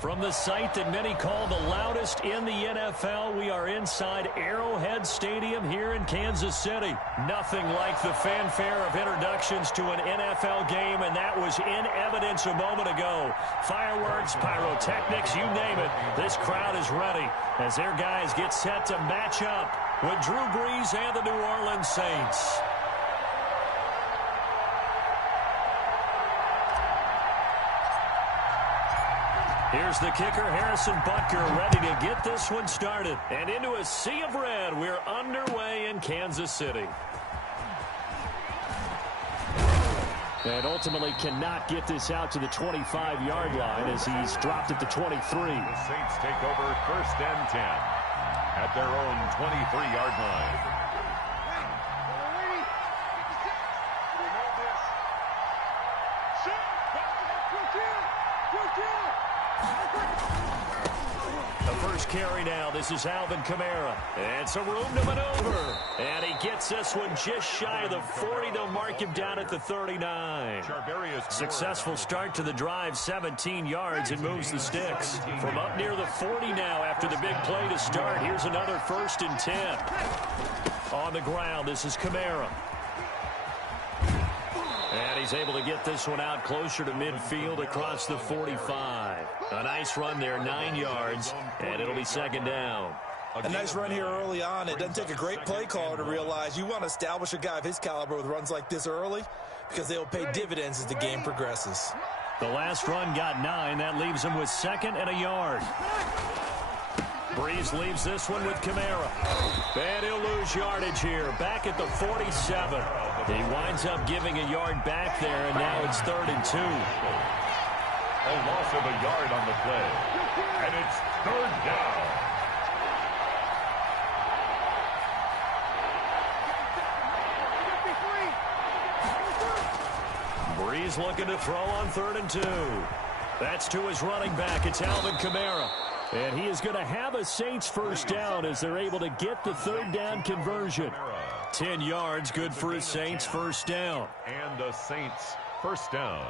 From the site that many call the loudest in the NFL, we are inside Arrowhead Stadium here in Kansas City. Nothing like the fanfare of introductions to an NFL game, and that was in evidence a moment ago. Fireworks, pyrotechnics, you name it. This crowd is ready as their guys get set to match up with Drew Brees and the New Orleans Saints. Here's the kicker, Harrison Butker, ready to get this one started. And into a sea of red, we're underway in Kansas City. And ultimately cannot get this out to the 25-yard line as he's dropped at the 23. The Saints take over 1st and 10 at their own 23-yard line. Carry now. This is Alvin Kamara. And some room to maneuver. And he gets this one just shy of the 40. They'll mark him down at the 39. Successful start to the drive, 17 yards, and moves the sticks. From up near the 40 now after the big play to start. Here's another 1st and 10. On the ground, this is Kamara. And he's able to get this one out closer to midfield across the 45. A nice run there, 9 yards, and it'll be 2nd down. A nice run here early on. It doesn't take a great play caller to realize you want to establish a guy of his caliber with runs like this early because they will pay dividends as the game progresses. The last run got 9. That leaves him with 2nd and a yard. Brees leaves this one with Kamara. And he'll lose yardage here. Back at the 47. He winds up giving a yard back there, and now it's 3rd and 2. A loss of a yard on the play. And it's 3rd down. Brees looking to throw on 3rd and 2. That's to his running back. It's Alvin Kamara. And he is going to have a Saints 1st down as they're able to get the 3rd down conversion. 10 yards, good for a Saints 1st down. And a Saints 1st down.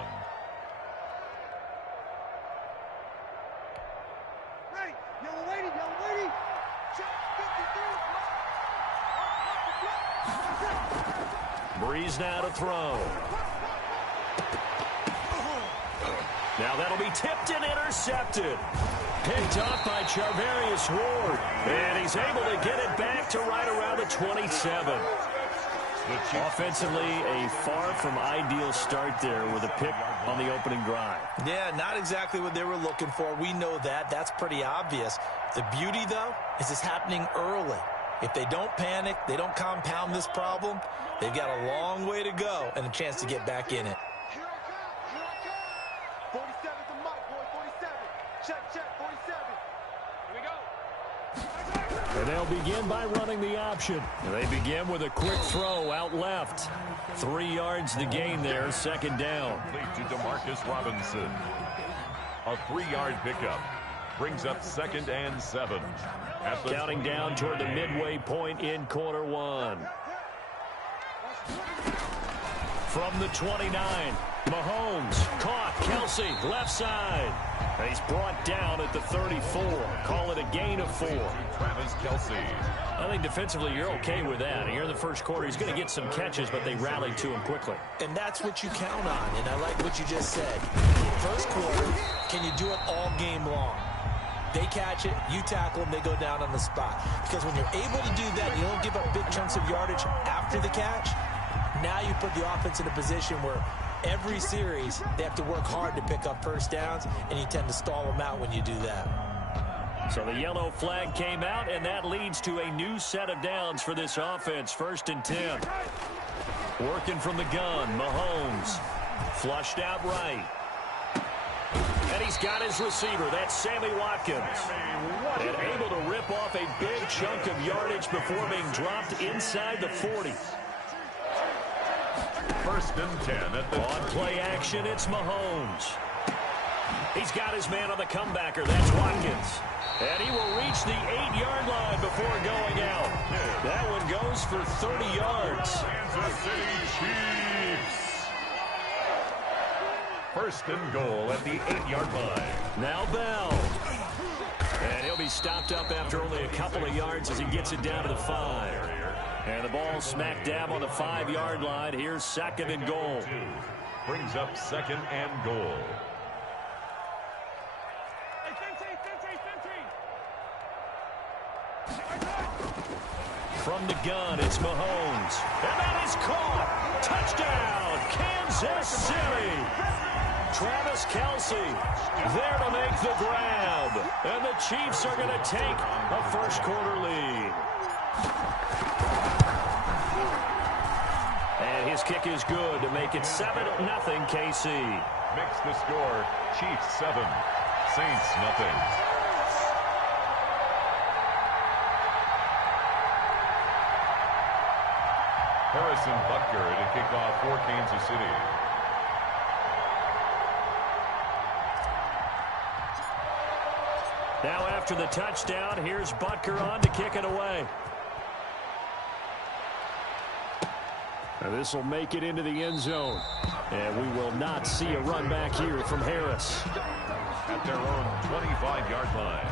Brees now to throw. Now that'll be tipped and intercepted. Picked off by Charvarius Ward. And he's able to get it back to right around the 27. Offensively, a far from ideal start there with a pick on the opening drive. Yeah, not exactly what they were looking for. We know that. That's pretty obvious. The beauty, though, is it's happening early. If they don't panic, they don't compound this problem, they've got a long way to go and a chance to get back in it. And they'll begin by running the option. They begin with a quick throw out left. 3 yards to gain there, 2nd down. To DeMarcus Robinson. A 3-yard pickup. Brings up 2nd and 7. Counting down toward the midway point in quarter 1. From the 29, Mahomes caught. Kelsey, left side. He's brought down at the 34. Call it a gain of 4. Travis Kelsey. I think defensively you're okay with that. Here in the first quarter, he's going to get some catches, but they rallied to him quickly. And that's what you count on, and I like what you just said. First quarter, can you do it all game long? They catch it, you tackle them, they go down on the spot. Because when you're able to do that, you don't give up big chunks of yardage after the catch. Now you put the offense in a position where every series they have to work hard to pick up 1st downs, and you tend to stall them out when you do that. So the yellow flag came out, and that leads to a new set of downs for this offense. 1st and 10. Working from the gun, Mahomes. Flushed out right. And he's got his receiver. That's Sammy Watkins. And able to rip off a big chunk of yardage before being dropped inside the 40. 1st and 10 at the on play action. It's Mahomes. He's got his man on the comebacker. That's Watkins. And he will reach the 8-yard line before going out. That one goes for 30 yards. Kansas City Chiefs. First and goal at the 8-yard line. Now Bell. And he'll be stopped up after only a couple of yards as he gets it down to the 5. And the ball smack dab on the 5-yard line. Here's second and goal. Brings up second and goal. From the gun, it's Mahomes. And that is caught. Touchdown, Kansas City. Travis Kelce there to make the grab. And the Chiefs are going to take a first-quarter lead. And his kick is good to make it 7-0 KC. Makes the score Chiefs 7, Saints nothing. Harrison Butker to kick off for Kansas City. Now after the touchdown, here's Butker on to kick it away. And this will make it into the end zone. And we will not see a run back here from Harris. At their own 25-yard line.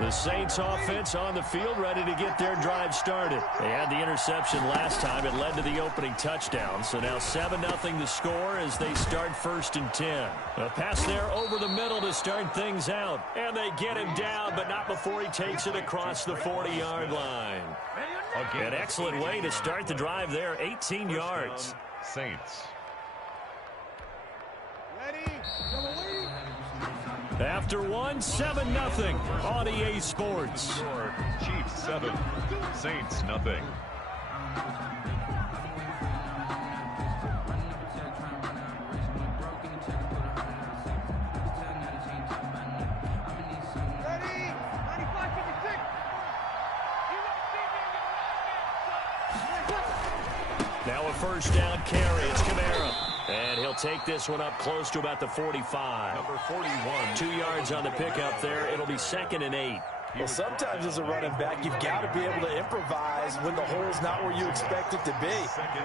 The Saints offense on the field ready to get their drive started. They had the interception last time. It led to the opening touchdown. So now 7-0 the score as they start first and 10. A pass there over the middle to start things out. And they get him down, but not before he takes it across the 40-yard line. An excellent way to start the drive there. 18 yards. Saints. After 7-0 on EA Sports. Chiefs 7, Saints nothing. Now a first down carry. It's Kamara. And he'll take this one up close to about the 45. Number 41. 2 yards on the pickup there. It'll be 2nd and 8. Well, sometimes as a running back, you've got to be able to improvise when the hole's not where you expect it to be.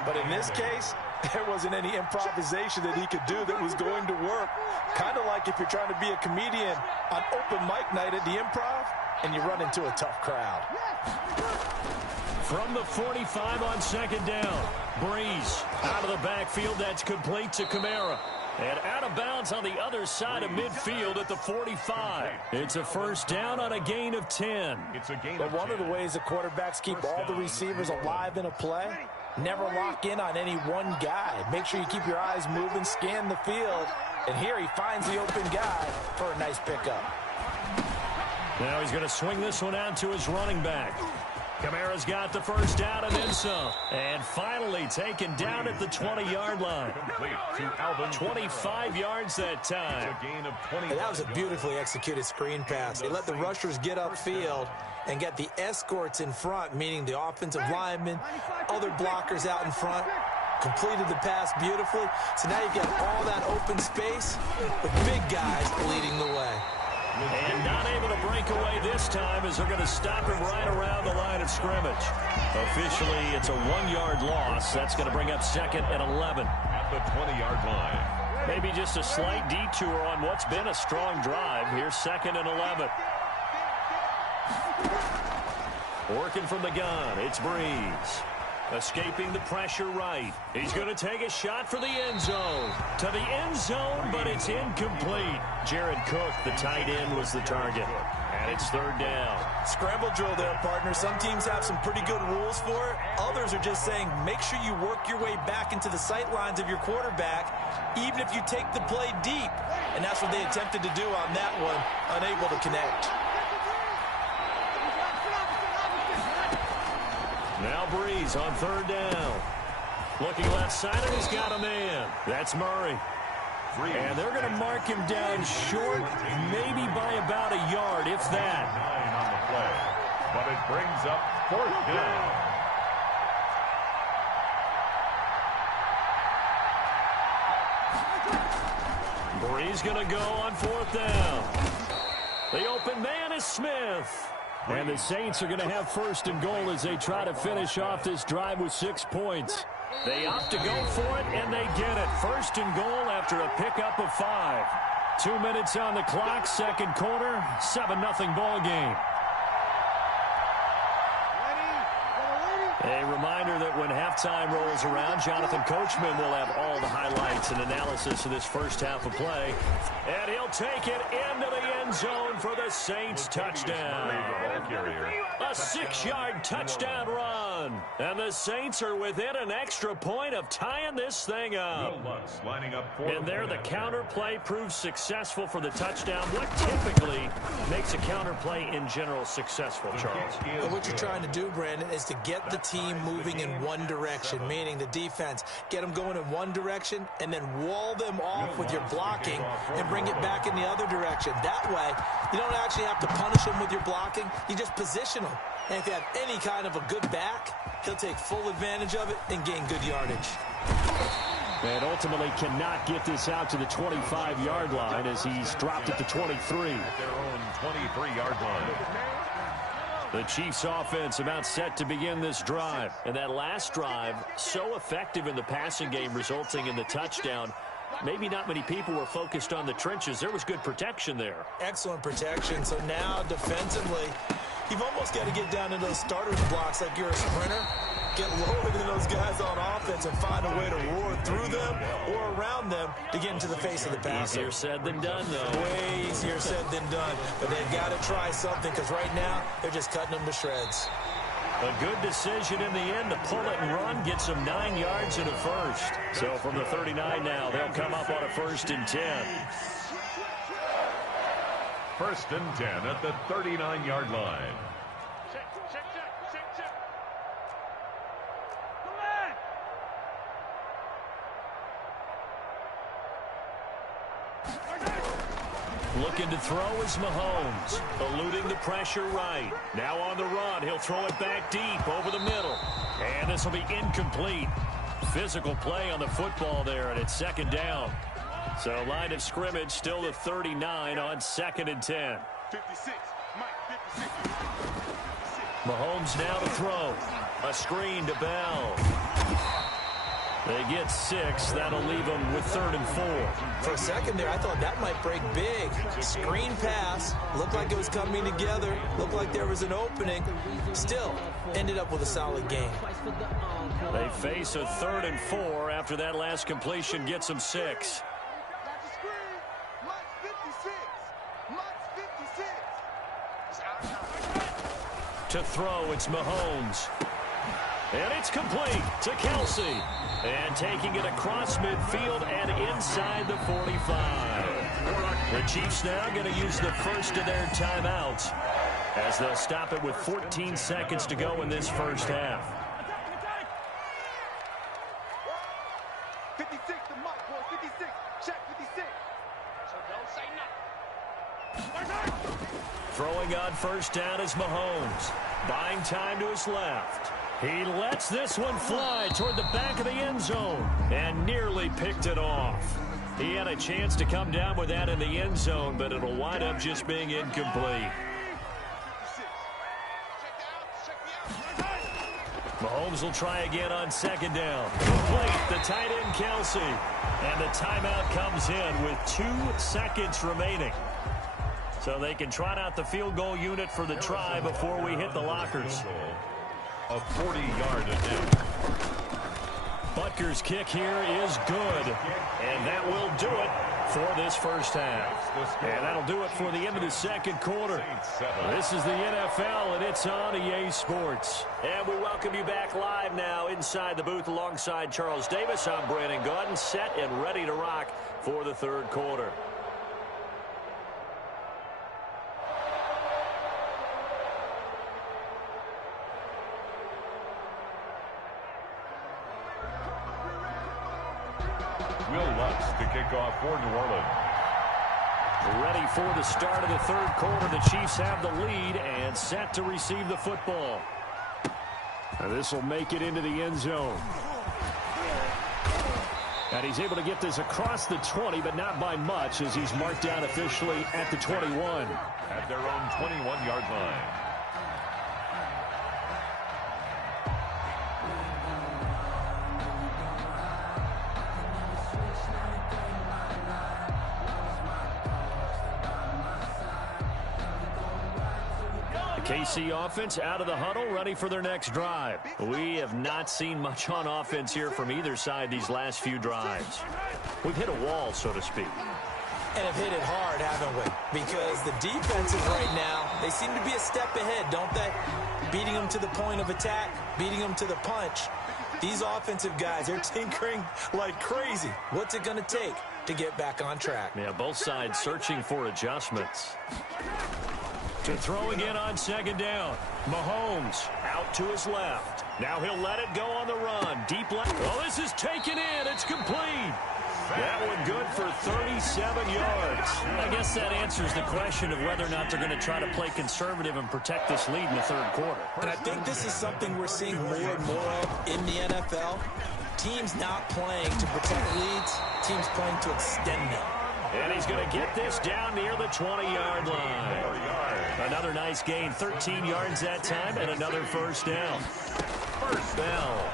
But in this case, there wasn't any improvisation that he could do that was going to work. Kind of like if you're trying to be a comedian on open mic night at the Improv and you run into a tough crowd. From the 45 on 2nd down. Breeze out of the backfield. That's complete to Kamara. And out of bounds on the other side of midfield at the 45. It's a first down on a gain of 10. It's a gain but of one 10. of the ways the quarterbacks keep all the receivers alive in a play, never lock in on any one guy. Make sure you keep your eyes moving, scan the field. And here he finds the open guy for a nice pickup. Now he's going to swing this one out to his running back. Kamara's got the first down and then some. And finally taken down at the 20-yard line. Complete to Alvin. 25 yards that time. A gain of 20. And that was a beautifully executed screen pass. They let the rushers get upfield and get the escorts in front, meaning the offensive linemen, other blockers out in front. Completed the pass beautifully. So now you've got all that open space with big guys leading the way. And not able to break away this time as they're going to stop him right around the line of scrimmage. Officially, it's a 1-yard loss. That's going to bring up 2nd and 11. At the 20-yard line. Maybe just a slight detour on what's been a strong drive. Here's 2nd and 11. Working from the gun, it's Breeze. Escaping the pressure right. He's going to take a shot for the end zone. To the end zone, but it's incomplete. Jared Cook, the tight end, was the target. And it's 3rd down. Scramble drill there, partner. Some teams have some pretty good rules for it. Others are just saying make sure you work your way back into the sight lines of your quarterback, even if you take the play deep. And that's what they attempted to do on that one, unable to connect. Now Breeze on 3rd down. Looking left side, and he's got a man. That's Murray. And they're going to mark him down short, maybe by about a yard, if that. 9 on the play. But it brings up 4th down. Breeze going to go on 4th down. The open man is Smith. And the Saints are going to have first and goal as they try to finish off this drive with 6 points. They opt to go for it, and they get it. First and goal after a pickup of 5. 2 minutes on the clock, second quarter, 7-0 ball game. A reminder that when halftime rolls around, Jonathan Coachman will have all the highlights and analysis of this first half of play. And he'll take it into the end zone for the Saints touchdown. A 6-yard touchdown run. And the Saints are within an extra point of tying this thing up. And there the counter play proves successful for the touchdown. What typically makes a counter play in general successful, Charles? Well, what you're trying to do, Brandon, is to get the team moving in one direction, meaning the defense. Get them going in one direction and then wall them off with your blocking and bring it back in the other direction. That way, you don't actually have to punish them with your blocking. You just position them. And if you have any kind of a good back, he'll take full advantage of it and gain good yardage. And ultimately cannot get this out to the 25-yard line as he's dropped it to 23. At their own 23-yard line. The Chiefs offense about set to begin this drive. And that last drive, so effective in the passing game, resulting in the touchdown. Maybe not many people were focused on the trenches. There was good protection there. Excellent protection. So now defensively, you've almost got to get down to those starters blocks like you're a sprinter. Get lower than those guys on offense and find a way to roar through them or around them to get into the face of the passer. Easier said than done, though. Way easier said than done. But they've got to try something because right now they're just cutting them to shreds. A good decision in the end to pull it and run, get some 9 yards and a first. So from the 39 now, they'll come up on a 1st and 10. 1st and 10 at the 39-yard line. Looking to throw is Mahomes, eluding the pressure right. Now on the run, he'll throw it back deep over the middle. And this will be incomplete. Physical play on the football there, and it's 2nd down. So line of scrimmage still the 39 on 2nd and 10. 56, Mike, 56. Mahomes now to throw. A screen to Bell. They get 6. That'll leave them with 3rd and 4. For a second there, I thought that might break big. Screen pass. Looked like it was coming together. Looked like there was an opening. Still, ended up with a solid game. They face a 3rd and 4 after that last completion gets them 6. To throw, it's Mahomes. And it's complete to Kelsey. And taking it across midfield and inside the 45. The Chiefs now going to use the first of their timeouts as they'll stop it with 14 seconds to go in this first half. 56 to Mike, boy, 56. Check 56. So don't say nothing. Throwing on 1st down is Mahomes. Buying time to his left. He lets this one fly toward the back of the end zone and nearly picked it off. He had a chance to come down with that in the end zone, but it'll wind up just being incomplete. Mahomes will try again on 2nd down. Complete, the tight end Kelsey. And the timeout comes in with 2 seconds remaining. So they can trot out the field goal unit for the try before we hit the lockers. A 40-yard attempt. Butker's kick here is good. And that will do it for this first half. And that'll do it for the end of the 2nd quarter. This is the NFL, and it's on EA Sports. And we welcome you back live now inside the booth alongside Charles Davis. I'm Brandon Gaudin, set and ready to rock for the 3rd quarter. To kick off for New Orleans. Ready for the start of the 3rd quarter. The Chiefs have the lead and set to receive the football. And this will make it into the end zone. And he's able to get this across the 20, but not by much as he's marked down officially at the 21. At their own 21-yard line. KC offense out of the huddle, ready for their next drive. We have not seen much on offense here from either side these last few drives. We've hit a wall, so to speak. And have hit it hard, haven't we? Because the defenses right now, they seem to be a step ahead, don't they? Beating them to the point of attack, beating them to the punch. These offensive guys, they're tinkering like crazy. What's it going to take to get back on track? Yeah, both sides searching for adjustments. To throw again on second down. Mahomes out to his left. Now he'll let it go on the run. Deep left. Oh, this is taken in. It's complete. That one good for 37 yards. I guess that answers the question of whether or not they're going to try to play conservative and protect this lead in the third quarter. And I think this is something we're seeing more and more of in the NFL. Teams not playing to protect leads, teams playing to extend them. And he's going to get this down near the 20-yard line. Another nice gain, 13 yards that time, and another first down. First down.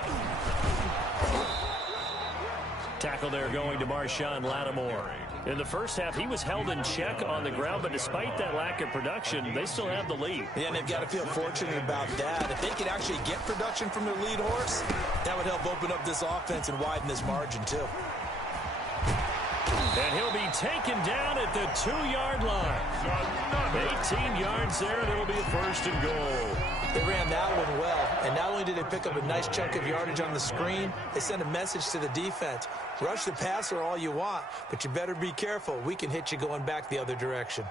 Tackle there going to Marshawn Lattimore. In the first half, he was held in check on the ground, but despite that lack of production, they still have the lead. Yeah, and they've got to feel fortunate about that. If they could actually get production from their lead horse, that would help open up this offense and widen this margin, too. And he'll be taken down at the 2-yard line. 18 yards there, and it'll be a first and goal. They ran that one well, and not only did they pick up a nice chunk of yardage on the screen, they sent a message to the defense. Rush the passer all you want, but you better be careful. We can hit you going back the other direction.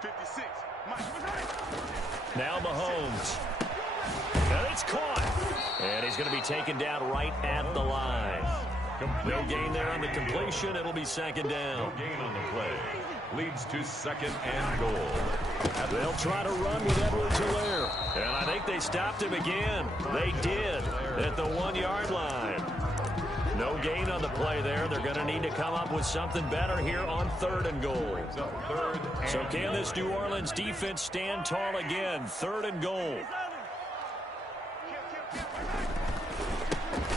56. Now Mahomes. And it's caught. And he's going to be taken down right at the line. No gain there on the completion. It'll be second down. No gain on the play. Leads to second and goal. They'll try to run with Edwards-Helaire. And I think they stopped him again. They did at the 1-yard line. No gain on the play there. They're going to need to come up with something better here on third and goal. So can this New Orleans defense stand tall again? Third and goal.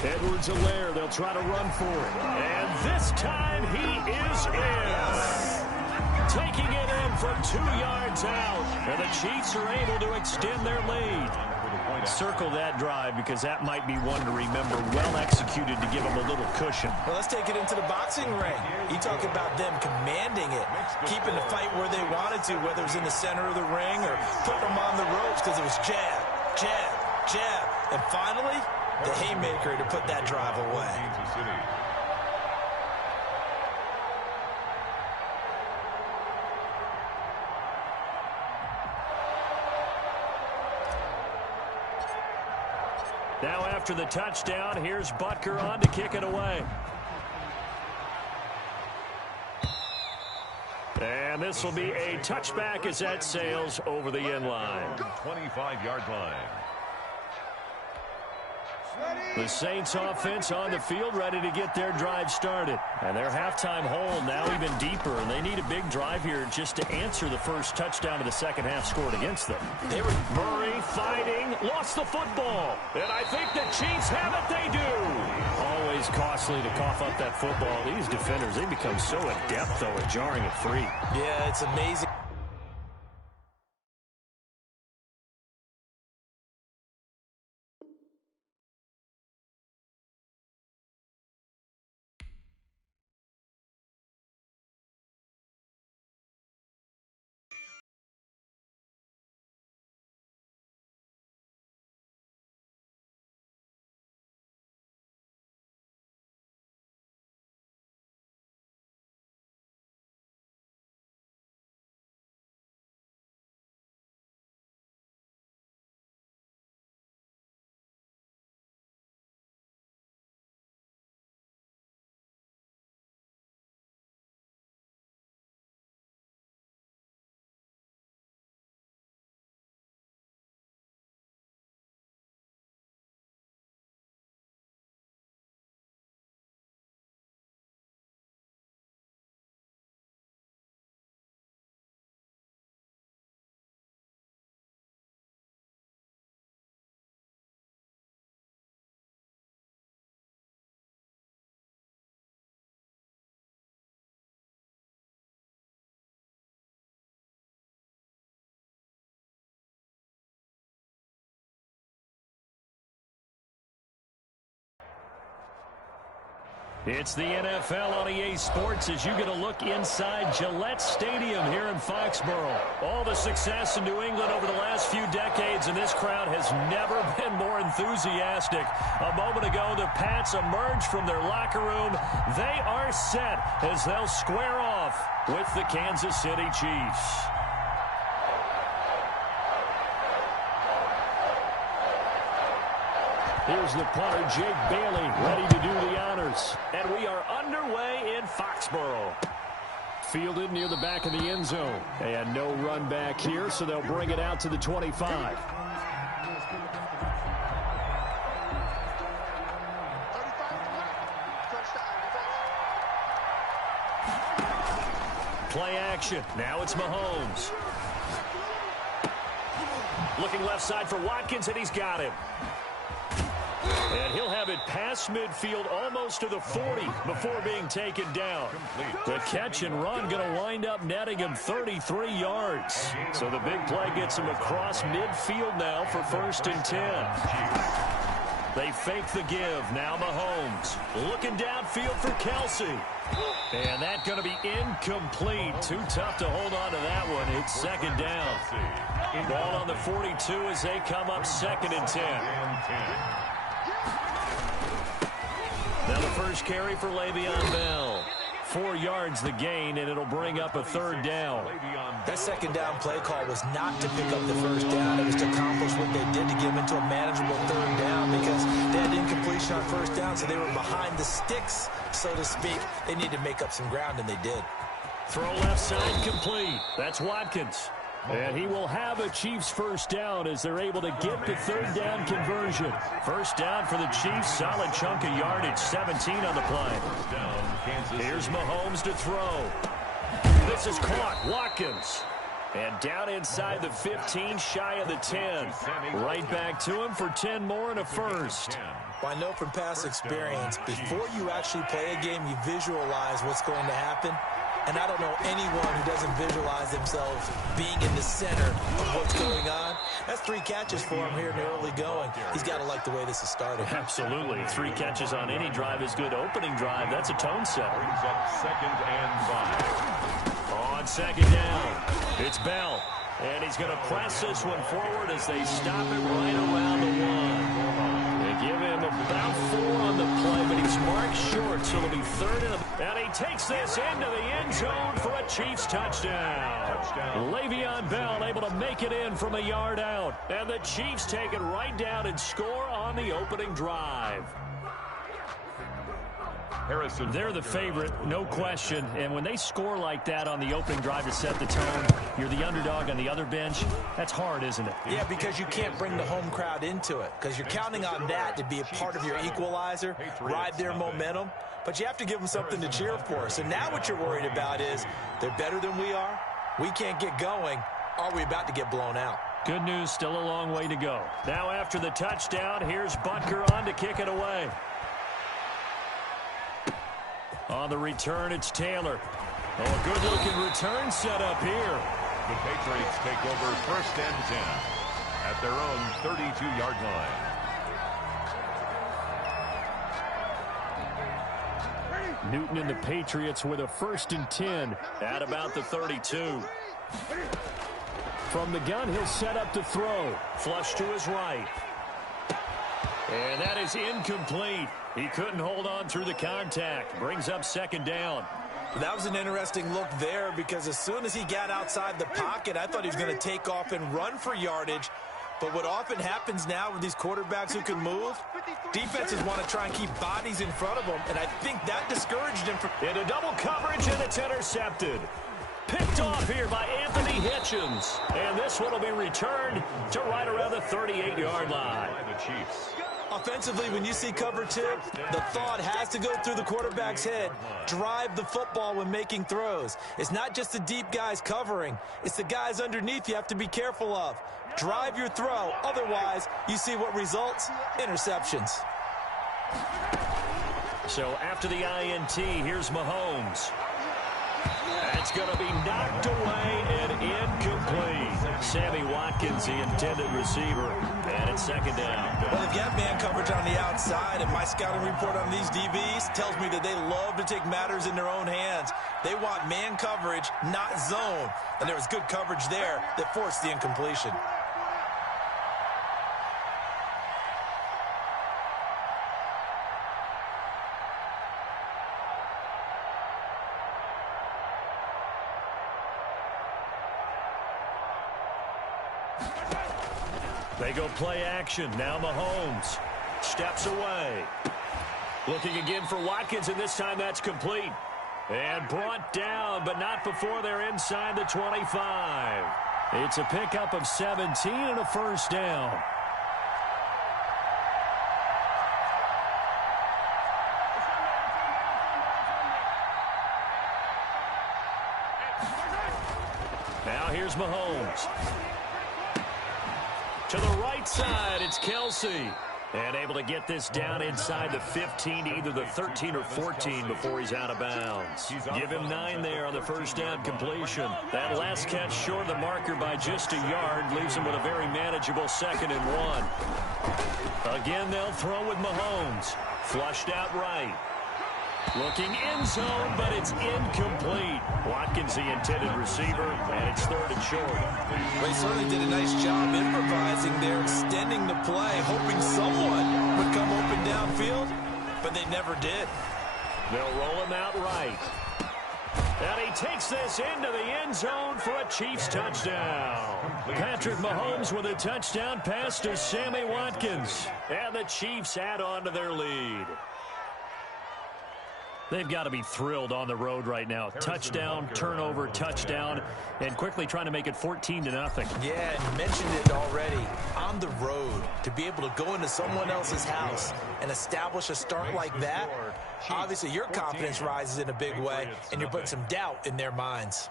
Edwards-Helaire, they'll try to run for it. And this time he is in. Taking it in from 2 yards out. And the Chiefs are able to extend their lead. Circle that drive because that might be one to remember. Well executed to give them a little cushion. Well, let's take it into the boxing ring. You talk about them commanding it, keeping the fight where they wanted to, whether it was in the center of the ring or putting them on the ropes because it was jab, jab, jab. And finally, the haymaker to put that drive away. Now after the touchdown, here's Butker on to kick it away. And this will be a touchback as that sails over the end line. 25-yard line. The Saints offense on the field ready to get their drive started. And their halftime hole now even deeper. And they need a big drive here just to answer the first touchdown of the second half scored against them. They were Murray fighting, lost the football. And I think the Chiefs have it. They do. Always costly to cough up that football. These defenders, they become so adept, though, at jarring it free. Yeah, it's amazing. It's the NFL on EA Sports as you get a look inside Gillette Stadium here in Foxborough. All the success in New England over the last few decades, and this crowd has never been more enthusiastic. A moment ago, the Pats emerged from their locker room. They are set as they'll square off with the Kansas City Chiefs. Here's the punter, Jake Bailey, ready to do the honors. And we are underway in Foxborough. Fielded near the back of the end zone. And no run back here, so they'll bring it out to the 25. Play action. Now it's Mahomes. Looking left side for Watkins, and he's got him. And he'll have it past midfield almost to the 40 before being taken down. The catch and run going to wind up netting him 33 yards. So the big play gets him across midfield now for 1st and 10. They fake the give. Now Mahomes looking downfield for Kelsey. And that's going to be incomplete. Too tough to hold on to that one. It's 2nd down. Ball on the 42 as they come up 2nd and 10. Now the first carry for Le'Veon Bell. 4 yards the gain, and it'll bring up a 3rd down. That 2nd down play call was not to pick up the 1st down. It was to accomplish what they did to get them into a manageable 3rd down because they had incompletion on 1st down, so they were behind the sticks, so to speak. They needed to make up some ground, and they did. Throw left side complete. That's Watkins. And he will have a Chiefs 1st down as they're able to get the 3rd down conversion. 1st down for the Chiefs. Solid chunk of yardage. 17 on the play. Here's Mahomes to throw. This is caught. Watkins. And down inside the 15, shy of the 10. Right back to him for 10 more and a 1st. Well, I know from past experience, before you actually play a game, you visualize what's going to happen. And I don't know anyone who doesn't visualize themselves being in the center of what's going on. That's 3 catches for him here in the early going. He's got to like the way this is started. Absolutely. 3 catches on any drive is good. Opening drive, that's a tone setter. Brings up 2nd and 5. On 2nd down, it's Bell. And he's going to press this one forward as they stop it right around the 1. They give him about 4 on the play, but he's marked short, so it'll be 3rd and he takes this into the end zone for a Chiefs touchdown. Le'Veon Bell able to make it in from a yard out. And the Chiefs take it right down and score on the opening drive. They're the favorite, no question. And when they score like that on the opening drive to set the tone, you're the underdog on the other bench. That's hard, isn't it? Yeah, because you can't bring the home crowd into it because you're counting on that to be a part of your equalizer, ride their momentum. But you have to give them something to cheer for. So now what you're worried about is they're better than we are. We can't get going. Are we about to get blown out? Good news, still a long way to go. Now after the touchdown, here's Butker on to kick it away. On the return, it's Taylor. Oh, a good-looking return set up here. The Patriots take over 1st and 10 at their own 32-yard line. Newton and the Patriots with a 1st and 10 at about the 32. From the gun, he'll set up to throw. Flush to his right. And that is incomplete. He couldn't hold on through the contact. Brings up 2nd down. That was an interesting look there because as soon as he got outside the pocket, I thought he was going to take off and run for yardage. But what often happens now with these quarterbacks who can move, defenses want to try and keep bodies in front of them, and I think that discouraged him. Into double coverage, and it's intercepted. Picked off here by Anthony Hitchens. And this one will be returned to right around the 38-yard line. By the Chiefs. Offensively, when you see cover 2, the thought has to go through the quarterback's head. Drive the football when making throws. It's not just the deep guys covering. It's the guys underneath you have to be careful of. Drive your throw. Otherwise, you see what results? Interceptions. So after the INT, here's Mahomes. That's going to be knocked away and incomplete. Sammy Watkins, the intended receiver, and it's second down. Well, they've got man coverage on the outside, and my scouting report on these DBs tells me that they love to take matters in their own hands. They want man coverage, not zone, and there was good coverage there that forced the incompletion. They go play action. Now Mahomes steps away. Looking again for Watkins, and this time that's complete. And brought down, but not before they're inside the 25. It's a pickup of 17 and a first down. Now here's Mahomes. To the right side, it's Kelsey. And able to get this down inside the 15, either the 13 or 14 before he's out of bounds. Give him 9 there on the first down completion. That last catch short of the marker by just a yard leaves him with a very manageable 2nd and 1. Again, they'll throw with Mahomes. Flushed out right. Looking end zone, but it's incomplete. Watkins, the intended receiver, and it's 3rd and short. Well, he certainly did a nice job improvising there, extending the play, hoping someone would come open downfield, but they never did. They'll roll him out right. And he takes this into the end zone for a Chiefs touchdown. Patrick Mahomes with a touchdown pass to Sammy Watkins. And the Chiefs add on to their lead. They've got to be thrilled on the road right now. Touchdown, turnover, touchdown, and quickly trying to make it 14-0. Yeah, and you mentioned it already. On the road, to be able to go into someone else's house and establish a start like that, obviously your confidence rises in a big way, and you're putting some doubt in their minds.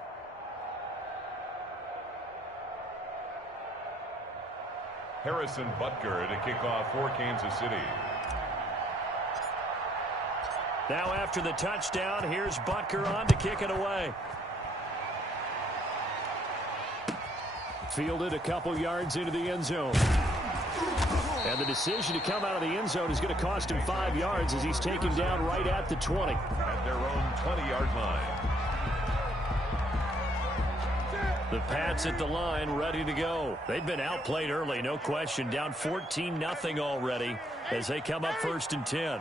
Harrison Butker to kick off for Kansas City. Now after the touchdown, here's Butker on to kick it away. Fielded a couple yards into the end zone. And the decision to come out of the end zone is going to cost him 5 yards as he's taken down right at the 20. At their own 20-yard line. The Pats at the line, ready to go. They've been outplayed early, no question. Down 14-0 already as they come up 1st and 10.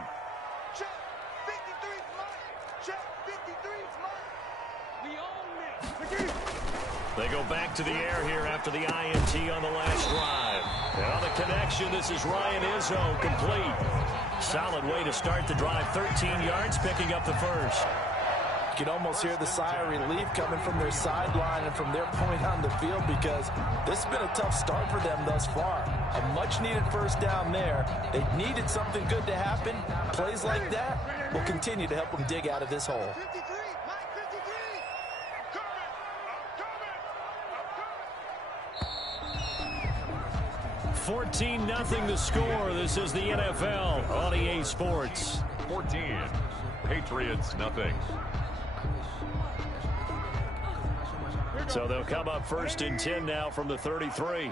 They go back to the air here after the INT on the last drive. And on the connection, this is Ryan Izzo, complete. Solid way to start the drive. 13 yards, picking up the first. You can almost hear the sigh of relief coming from their sideline and from their point on the field, because this has been a tough start for them thus far. A much-needed first down there. They needed something good to happen. Plays like that will continue to help them dig out of this hole. 14-0 the score. This is the NFL on EA Sports. 14. Patriots, nothing. So they'll come up 1st and 10 now from the 33.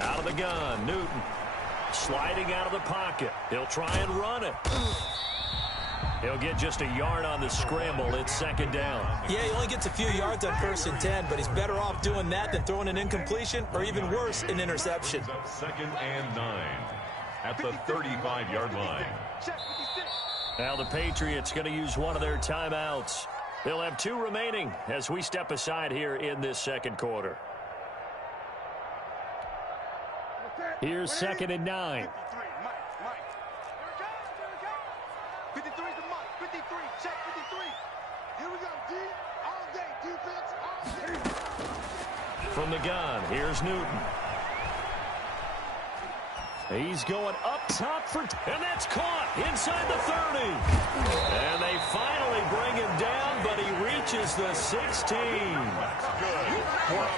Out of the gun, Newton. Sliding out of the pocket. He'll try and run it. He'll get just a yard on the scramble. It's 2nd down. Yeah, he only gets a few yards on 1st and 10, but he's better off doing that than throwing an incompletion or even worse, an interception. 2nd and 9 at the 35-yard line. Now the Patriots going to use one of their timeouts. They'll have 2 remaining as we step aside here in this 2nd quarter. Here's 2nd and 9. 53 is the mark. 53. Check 53. Here we go. D. All day. Defense. All day. From the gun, here's Newton. He's going up top and that's caught inside the 30. And they finally bring him down, but he reaches the 16.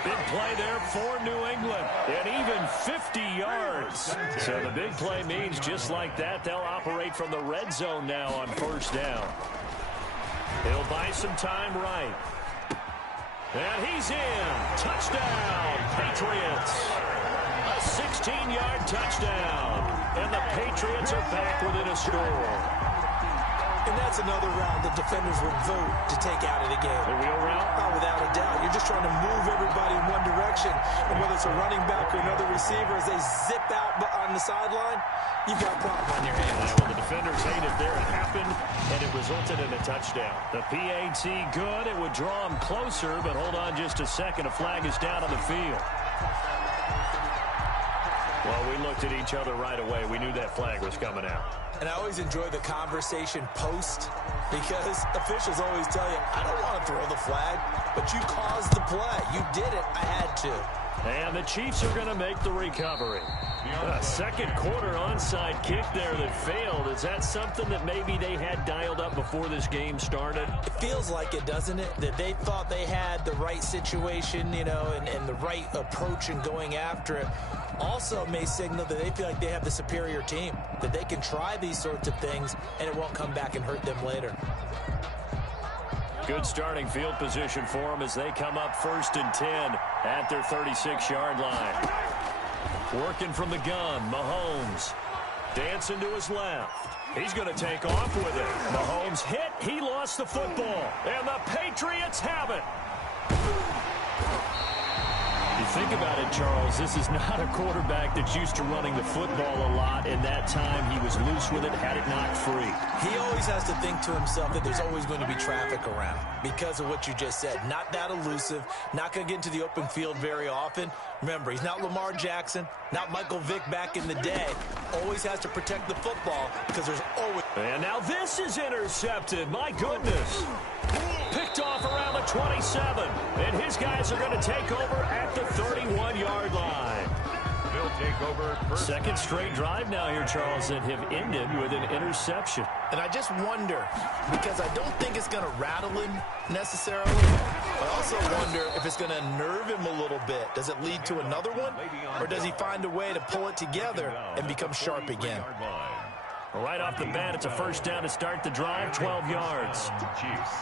Big play there for New England, and even 50 yards. So the big play means just like that, they'll operate from the red zone now on first down. He'll buy some time right. And he's in. Touchdown, Patriots. A 16-yard touchdown. And the Patriots are back within a score. And that's another route the defenders would vote to take out of the game. The wheel route? Oh, without a doubt. You're just trying to move everybody in one direction. And whether it's a running back or another receiver, as they zip out on the sideline, you've got a problem on your hands. Well, the defenders hate it there. It happened, and it resulted in a touchdown. The PAT good. It would draw them closer, but hold on just a second. A flag is down on the field. Well, we looked at each other right away. We knew that flag was coming out. And I always enjoy the conversation post because officials always tell you, I don't want to throw the flag, but you caused the play. You did it. I had to. And the Chiefs are going to make the recovery. A second quarter onside kick there that failed. Is that something that maybe they had dialed up before this game started? It feels like it, doesn't it? That they thought they had the right situation, you know, and the right approach in going after it. Also may signal that they feel like they have the superior team, that they can try these sorts of things and it won't come back and hurt them later. Good starting field position for them as they come up 1st and 10 at their 36-yard line. Working from the gun, Mahomes dancing to his left. He's going to take off with it. Mahomes hit. He lost the football. And the Patriots have it. You think about it, Charles, this is not a quarterback that's used to running the football a lot. In that time, he was loose with it, had it knocked free. He always has to think to himself that there's always going to be traffic around because of what you just said. Not that elusive, not going to get into the open field very often. Remember, he's not Lamar Jackson, not Michael Vick back in the day. Always has to protect the football because there's always... And now this is intercepted. My goodness. Picked off around the 27. And his guys are going to take over at the 31-yard line. They'll take over first. Second straight drive now here, Charles, that have ended with an interception. And I just wonder, because I don't think it's going to rattle him necessarily. I also wonder if it's going to nerve him a little bit. Does it lead to another one? Or does he find a way to pull it together and become sharp again? Right off the bat, it's a first down to start the drive, 12 yards. Chiefs.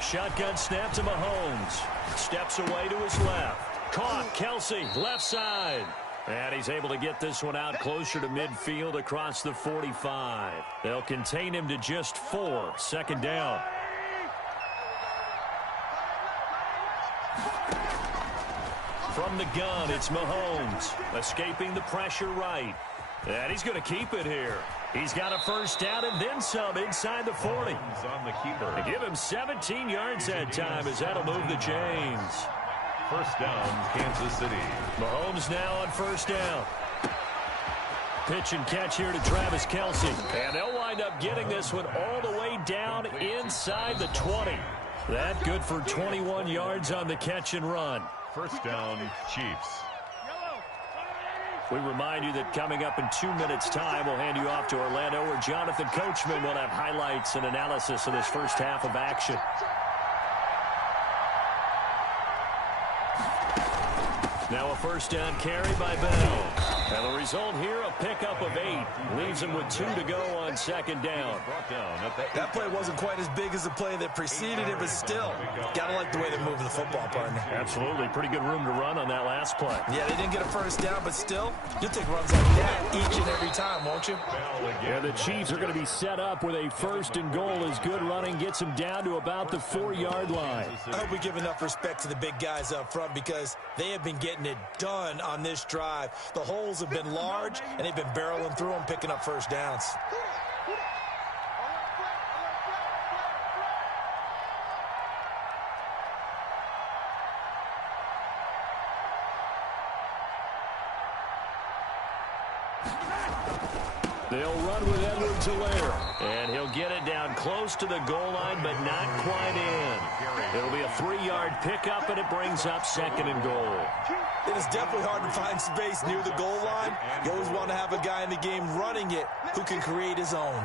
Shotgun snap to Mahomes. Steps away to his left. Caught, Kelsey, left side. And he's able to get this one out closer to midfield across the 45. They'll contain him to just 4. Second down. From the gun, it's Mahomes. Escaping the pressure right. And he's going to keep it here. He's got a first down and then some inside the 40. On the keeper. They give him 17 yards that time as that'll move the chains. First down, Kansas City. Mahomes now on first down. Pitch and catch here to Travis Kelsey. And they'll wind up getting this one all the way down inside the 20. That good for 21 yards on the catch and run. First down, Chiefs. We remind you that coming up in 2 minutes' time, we'll hand you off to Orlando, where Jonathan Coachman will have highlights and analysis of this first half of action. Now a first down carry by Bell. And the result here, a pickup of 8. Leaves him with 2 to go on second down. That play wasn't quite as big as the play that preceded it, but still, gotta like the way they're moving the football, partner. Absolutely. Pretty good room to run on that last play. Yeah, they didn't get a first down, but still, you'll take runs like that each and every time, won't you? Yeah, the Chiefs are going to be set up with a first and goal as good running gets them down to about the 4-yard line. I hope we give enough respect to the big guys up front because they have been getting it done on this drive. The holes have been large, and they've been barreling through them, picking up first downs. They'll run with Edwards-Helaire. And he'll get it down close to the goal line, but not quite in. It'll be a 3-yard pickup, and it brings up 2nd and goal. It is definitely hard to find space near the goal line. You always want to have a guy in the game running it who can create his own.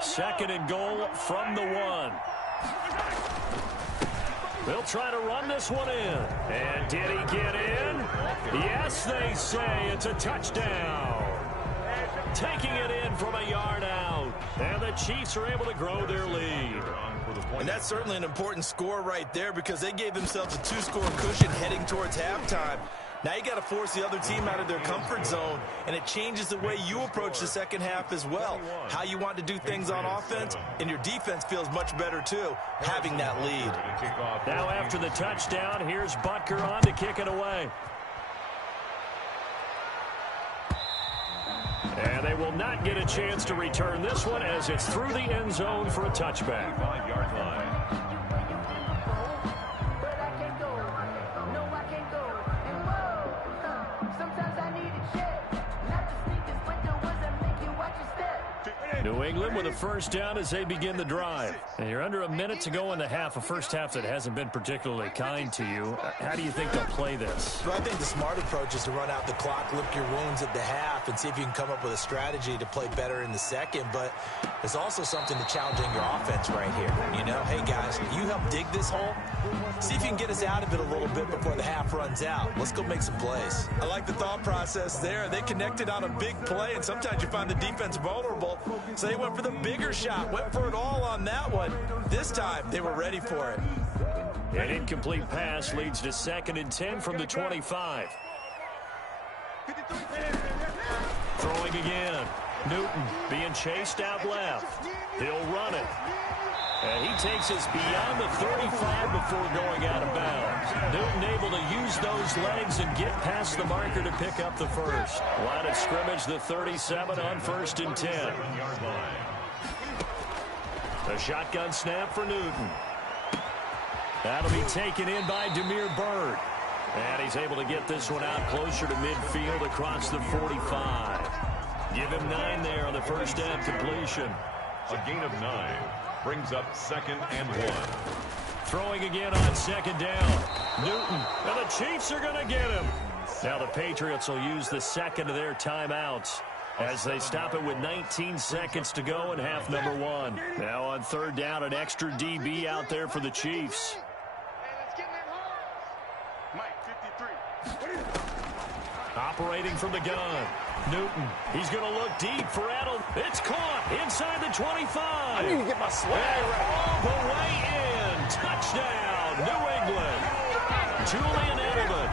Second and goal from the 1. They'll try to run this one in. And did he get in? Yes, they say it's a touchdown. Taking it in from a yard out. And the Chiefs are able to grow their lead. And that's certainly an important score right there because they gave themselves a 2-score cushion heading towards halftime. Now you got to force the other team out of their comfort zone, and it changes the way you approach the second half as well. How you want to do things on offense, and your defense feels much better too, having that lead. Now after the touchdown, here's Butker on to kick it away. And they will not get a chance to return this one as it's through the end zone for a touchback. 5-yard line. New England with a first down as they begin the drive. And you're under a minute to go in the half, a first half that hasn't been particularly kind to you. How do you think they'll play this? Well, I think the smart approach is to run out the clock, lick your wounds at the half, and see if you can come up with a strategy to play better in the second. But there's also something to challenging your offense right here. You know, hey, guys, you help dig this hole. See if you can get us out of it a little bit before the half runs out. Let's go make some plays. I like the thought process there. They connected on a big play, and sometimes you find the defense vulnerable. So they went for the bigger shot, went for it all on that one. This time, they were ready for it. An incomplete pass leads to 2nd and 10 from the 25. Throwing again. Newton being chased out left. He'll run it. And he takes us beyond the 35 before going out of bounds. Newton able to use those legs and get past the marker to pick up the first. Line of scrimmage, the 37 on 1st and 10. A shotgun snap for Newton. That'll be taken in by Damiere Byrd. And he's able to get this one out closer to midfield across the 45. Give him 9 there on the first down completion. A gain of 9 brings up 2nd and 1. Throwing again on 2nd down. Newton. And the Chiefs are going to get him. Now the Patriots will use the second of their timeouts as they stop it with 19 seconds to go in half number 1. Now on 3rd down, an extra DB out there for the Chiefs. Operating from the gun. Newton. He's going to look deep for Adel. It's caught inside the 25. I need to get my swag right. All the way in. Touchdown, New England. Julian Edelman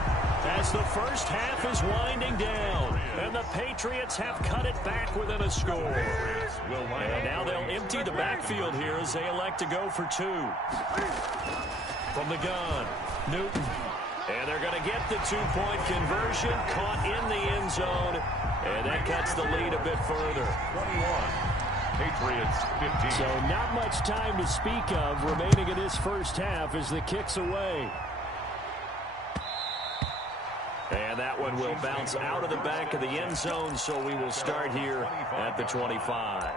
as the first half is winding down. And the Patriots have cut it back within a score. And now they'll empty the backfield here as they elect to go for 2. From the gun, Newton. And they're going to get the 2-point conversion, caught in the end zone, and that cuts the lead a bit further. 21, Patriots 15. So not much time to speak of remaining in this first half as the kick's away. And that one will bounce out of the back of the end zone, so we will start here at the 25.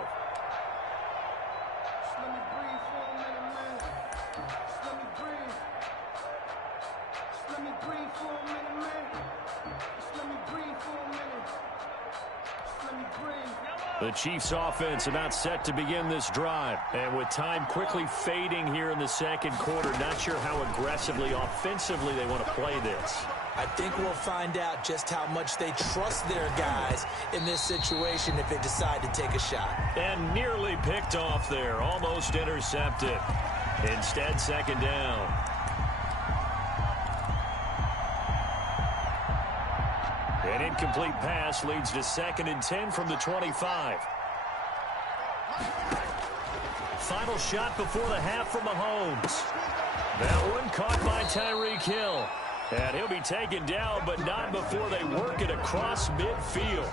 The Chiefs offense about set to begin this drive. And with time quickly fading here in the second quarter, not sure how aggressively, offensively they want to play this. I think we'll find out just how much they trust their guys in this situation if they decide to take a shot. And nearly picked off there, almost intercepted. Instead, 2nd down. An incomplete pass leads to 2nd and 10 from the 25. Final shot before the half from Mahomes. That one caught by Tyreek Hill. And he'll be taken down, but not before they work it across midfield.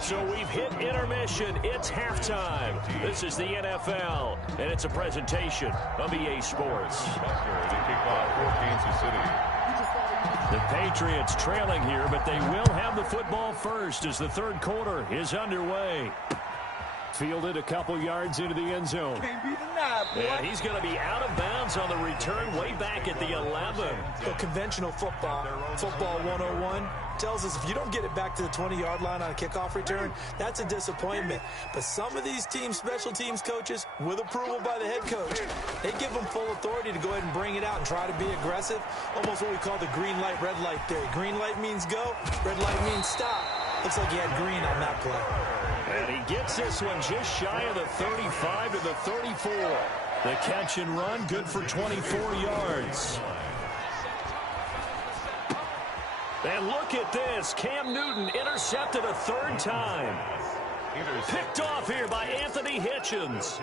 So we've hit intermission. It's halftime. This is the NFL, and it's a presentation of EA Sports. To kick off for Kansas City. The Patriots trailing here, but they will have the football first as the third quarter is underway. Fielded a couple yards into the end zone. Can't be denied, boy. And he's going to be out of bounds on the return way back at the 11. So conventional football 101, tells us if you don't get it back to the 20-yard line on a kickoff return, that's a disappointment. But some of these special teams coaches, with approval by the head coach, they give them full authority to go ahead and bring it out and try to be aggressive. Almost what we call the green light, red light theory. Green light means go, red light means stop. Looks like he had green on that play. And he gets this one just shy of the 35 to the 34. The catch and run, good for 24 yards. And look at this. Cam Newton intercepted a third time. Picked off here by Anthony Hitchens.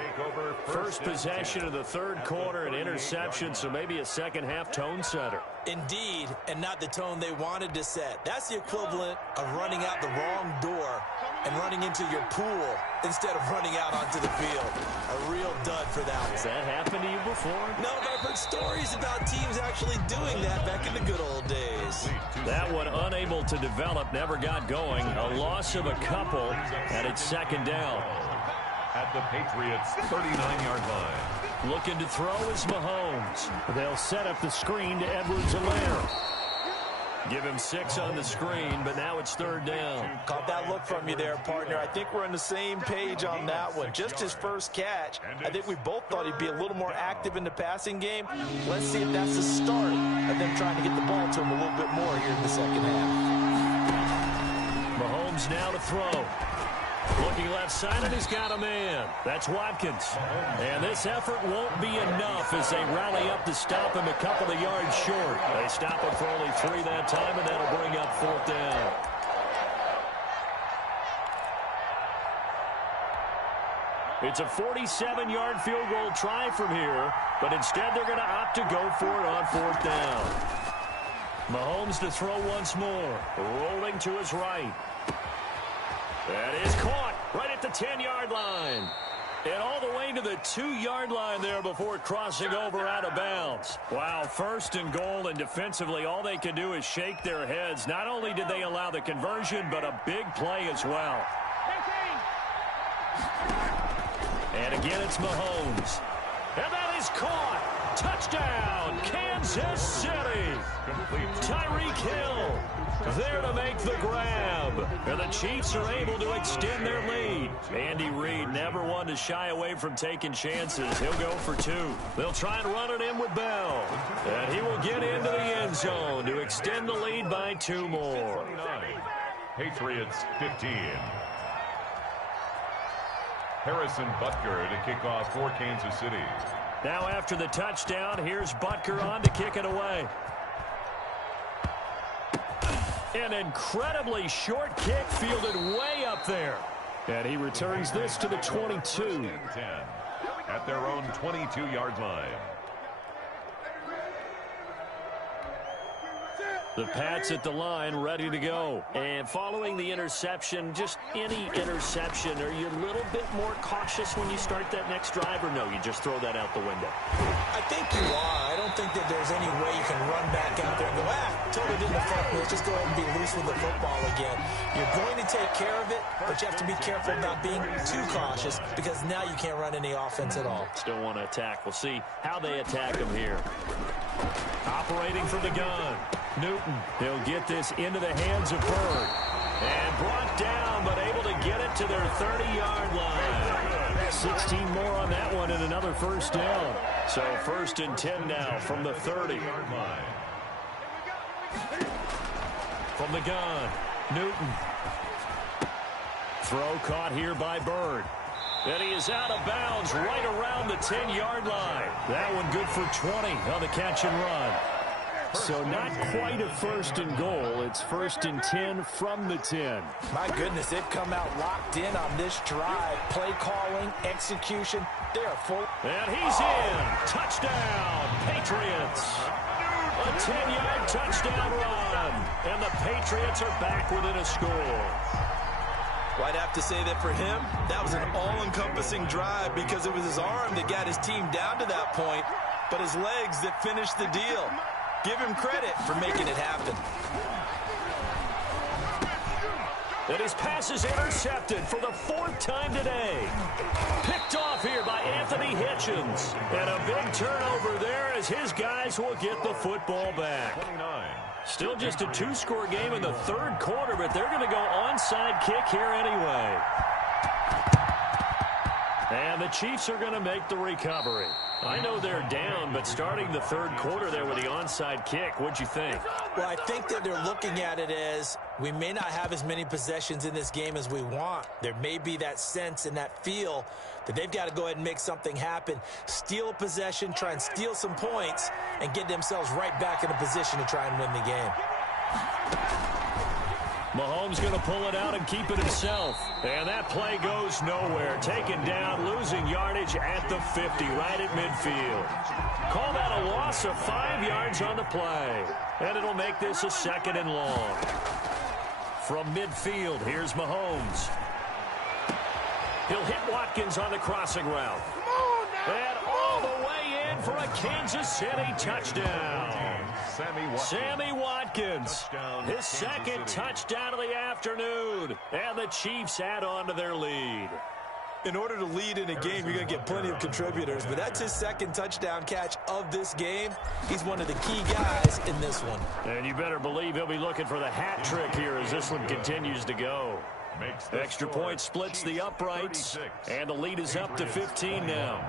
First possession of the third quarter, an interception, so maybe a second-half tone setter. Indeed, and not the tone they wanted to set. That's the equivalent of running out the wrong door and running into your pool instead of running out onto the field. A real dud for that one. Has that happened to you before? No, but I've heard stories about teams actually doing that back in the good old days. That one unable to develop, never got going. A loss of a couple, and it's second down. At the Patriots' 39-yard line. Looking to throw is Mahomes. They'll set up the screen to Edwards-Helaire. Give him 6 on the screen, but now it's third down. Caught that look from you there, partner. I think we're on the same page on that one. Just his first catch. I think we both thought he'd be a little more active in the passing game. Let's see if that's the start of them trying to get the ball to him a little bit more here in the second half. Mahomes now to throw. Looking left side, and he's got a man. That's Watkins. And this effort won't be enough as they rally up to stop him a couple of yards short. They stop him for only 3 that time, and that'll bring up fourth down. It's a 47-yard field goal try from here, but instead they're going to opt to go for it on fourth down. Mahomes to throw once more. Rolling to his right. That is caught right at the 10-yard line. And all the way to the 2-yard line there before crossing over out of bounds. Wow, first and goal, and defensively all they can do is shake their heads. Not only did they allow the conversion, but a big play as well. And again, it's Mahomes. And that is caught. Touchdown, Kansas City. Tyreek Hill there to make the grab. And the Chiefs are able to extend their lead. Andy Reid never one to shy away from taking chances. He'll go for 2. They'll try and run it in with Bell. And he will get into the end zone to extend the lead by 2 more. Patriots 15. Harrison Butker to kick off for Kansas City. Now after the touchdown, here's Butker on to kick it away. An incredibly short kick fielded way up there. And he returns this to the 22. At their own 22-yard line. The Pats at the line, ready to go. And following the interception, just any interception, are you a little bit more cautious when you start that next drive, or no, you just throw that out the window? I think you are. I don't think that there's any way you can run back out there and go, totally didn't affect me. Let's just go ahead and be loose with the football again. You're going to take care of it, but you have to be careful not being too cautious because now you can't run any offense at all. Still want to attack. We'll see how they attack him here. Operating from the gun. Newton, he'll get this into the hands of Bird. And brought down, but able to get it to their 30-yard line. 16 more on that one and another first down. So first and 10 now from the 30. From the gun, Newton. Throw caught here by Bird. And he is out of bounds right around the 10-yard line. That one good for 20 on the catch and run. So not quite a first and goal. It's first and 10 from the 10. My goodness, they've come out locked in on this drive. Play calling, execution, they are full. And he's in. Touchdown, Patriots. A 10-yard touchdown run. And the Patriots are back within a score. Well, I'd have to say that for him, that was an all-encompassing drive because it was his arm that got his team down to that point, but his legs that finished the deal. Give him credit for making it happen. And his pass is intercepted for the 4th time today. Picked off here by Anthony Hitchens. And a big turnover there as his guys will get the football back. 29. Still just a 2-score game in the 3rd quarter, but they're going to go onside kick here anyway. And the Chiefs are going to make the recovery. I know they're down, but starting the 3rd quarter there with the onside kick, what'd you think? Well, I think that they're looking at it as we may not have as many possessions in this game as we want. There may be that sense and that feel that they've got to go ahead and make something happen, steal a possession, try and steal some points, and get themselves right back in a position to try and win the game. Mahomes going to pull it out and keep it himself. And that play goes nowhere. Taken down, losing yardage at the 50, right at midfield. Call that a loss of 5 yards on the play. And it'll make this a 2nd and long. From midfield, here's Mahomes. He'll hit Watkins on the crossing route. And all the way in for a Kansas City touchdown. Sammy Watkins, his 2nd touchdown of the afternoon. And the Chiefs add on to their lead. In order to lead in a game, you're going to get plenty of contributors, but that's his 2nd touchdown catch of this game. He's one of the key guys in this one. And you better believe he'll be looking for the hat trick here as this one continues to go. Extra point splits the uprights, and the lead is up to 15 now.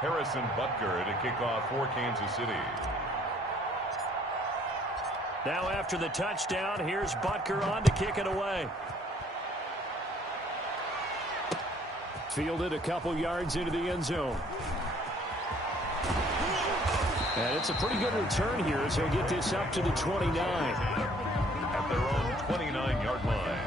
Harrison Butker to kick off for Kansas City. Now after the touchdown, here's Butker on to kick it away. Fielded a couple yards into the end zone. And it's a pretty good return here as he'll get this up to the 29. At their own 29-yard line.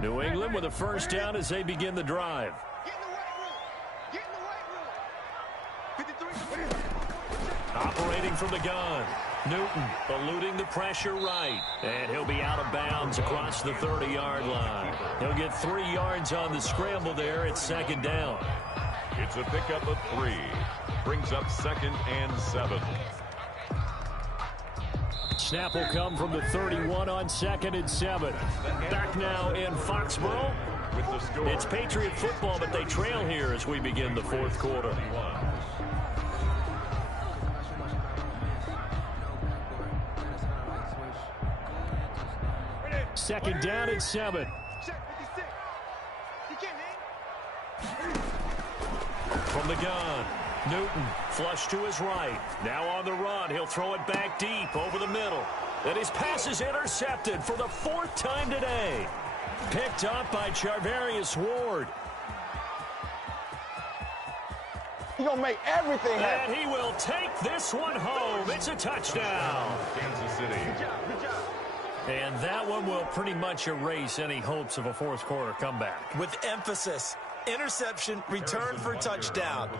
New England with a 1st down as they begin the drive. Operating from the gun. Newton eluding the pressure right. And he'll be out of bounds across the 30-yard line. He'll get 3 yards on the scramble there. It's 2nd down. It's a pickup of 3. Brings up 2nd and 7. Snap will come from the 31 on 2nd and 7. Back now in Foxborough. With the score. It's Patriot football, but they trail here as we begin the 4th quarter. 2nd down and 7. From the gun, Newton flush to his right. Now on the run, he'll throw it back deep over the middle. And his pass is intercepted for the 4th time today. Picked up by Charvarius Ward. He's going to make everything happen. And he will take this one home. It's a touchdown. Kansas City. Good job. And that one will pretty much erase any hopes of a 4th quarter comeback. With emphasis, interception, return for touchdown.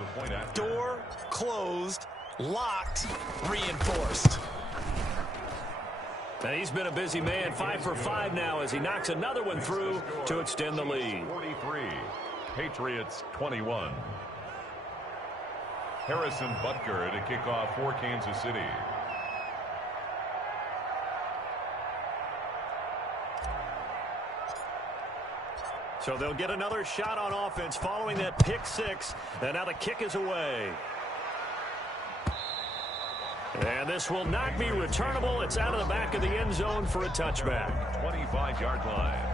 Door closed, locked, reinforced. And he's been a busy man, 5 for 5 now as he knocks another one through to extend the lead. 43, Patriots 21. Harrison Butker to kick off for Kansas City. So they'll get another shot on offense following that pick 6. And now the kick is away. And this will not be returnable. It's out of the back of the end zone for a touchback. 25-yard line.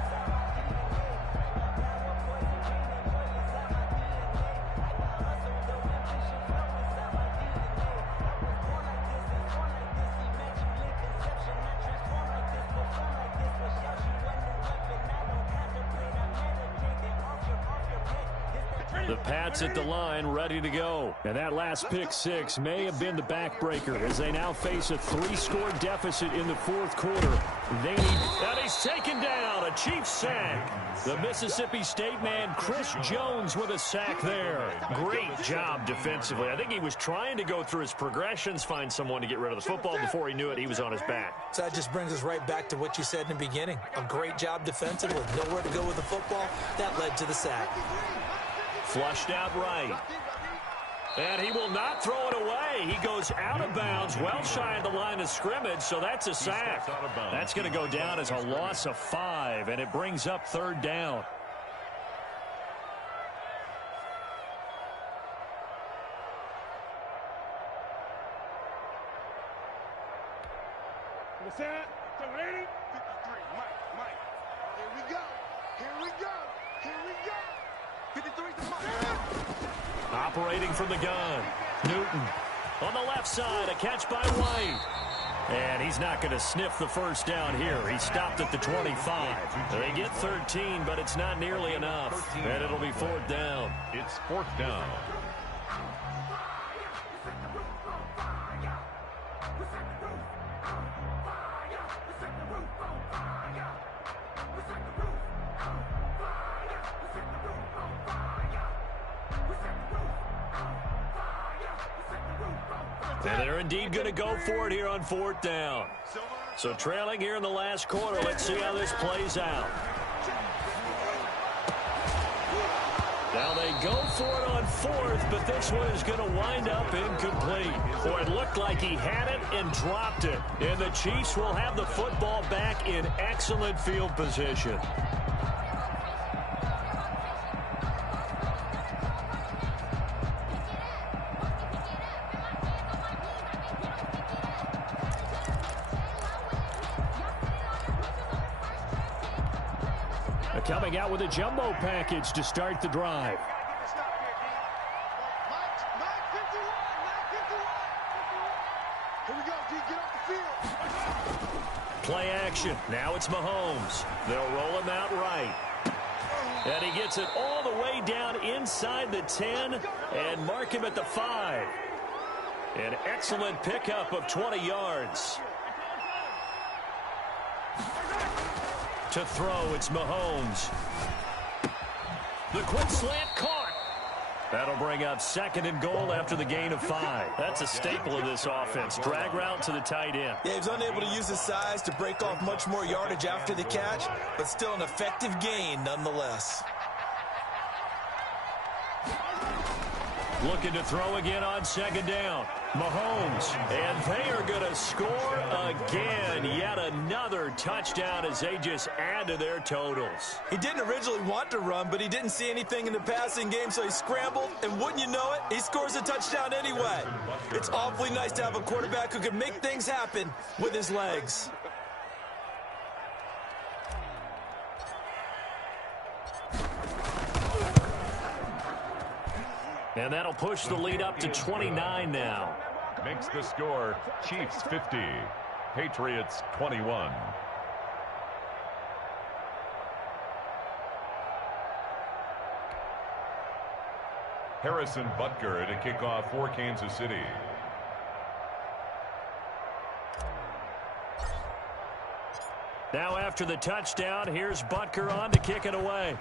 The Pats at the line, ready to go. And that last pick six may have been the backbreaker as they now face a 3-score deficit in the fourth quarter. They need, and he's taken down, a Chiefs sack. The Mississippi State man, Chris Jones, with a sack there. Great job defensively. I think he was trying to go through his progressions, find someone to get rid of the football. Before he knew it, he was on his back. So that just brings us right back to what you said in the beginning. A great job defensively, nowhere to go with the football. That led to the sack. Flushed out right. And he will not throw it away. He goes out of bounds, well shy of the line of scrimmage, so that's a sack. That's going to go down as a loss of 5, and it brings up third down. What's that? 53, Mike. Here we go. Here we go. 53's the Mike. Operating from the gun. Newton on the left side. A catch by White. And he's not going to sniff the first down here. He stopped at the 25. They get 13, but it's not nearly enough. And it'll be fourth down. It's fourth down. And they're indeed going to go for it here on fourth down. So trailing here in the last quarter. Let's see how this plays out. Now they go for it on fourth, but this one is going to wind up incomplete. Boy, it looked like he had it and dropped it. And the Chiefs will have the football back in excellent field position. Coming out with a jumbo package to start the drive. Here we go, D. Get off the field. Play action. Now it's Mahomes. They'll roll him out right. And he gets it all the way down inside the 10 and mark him at the 5. An excellent pickup of 20 yards. To throw, it's Mahomes. The quick slant caught. That'll bring up second and goal after the gain of 5. That's a staple of this offense. Drag route to the tight end. Yeah, he was unable to use his size to break off much more yardage after the catch, but still an effective gain nonetheless. Looking to throw again on second down. Mahomes, and they are going to score again. Yet another touchdown as they just add to their totals. He didn't originally want to run, but he didn't see anything in the passing game, so he scrambled, and wouldn't you know it, he scores a touchdown anyway. It's awfully nice to have a quarterback who can make things happen with his legs. And that'll push the lead up to 29 now. Makes the score Chiefs 50, Patriots 21. Harrison Butker to kick off for Kansas City. Now after the touchdown, here's Butker on to kick it away.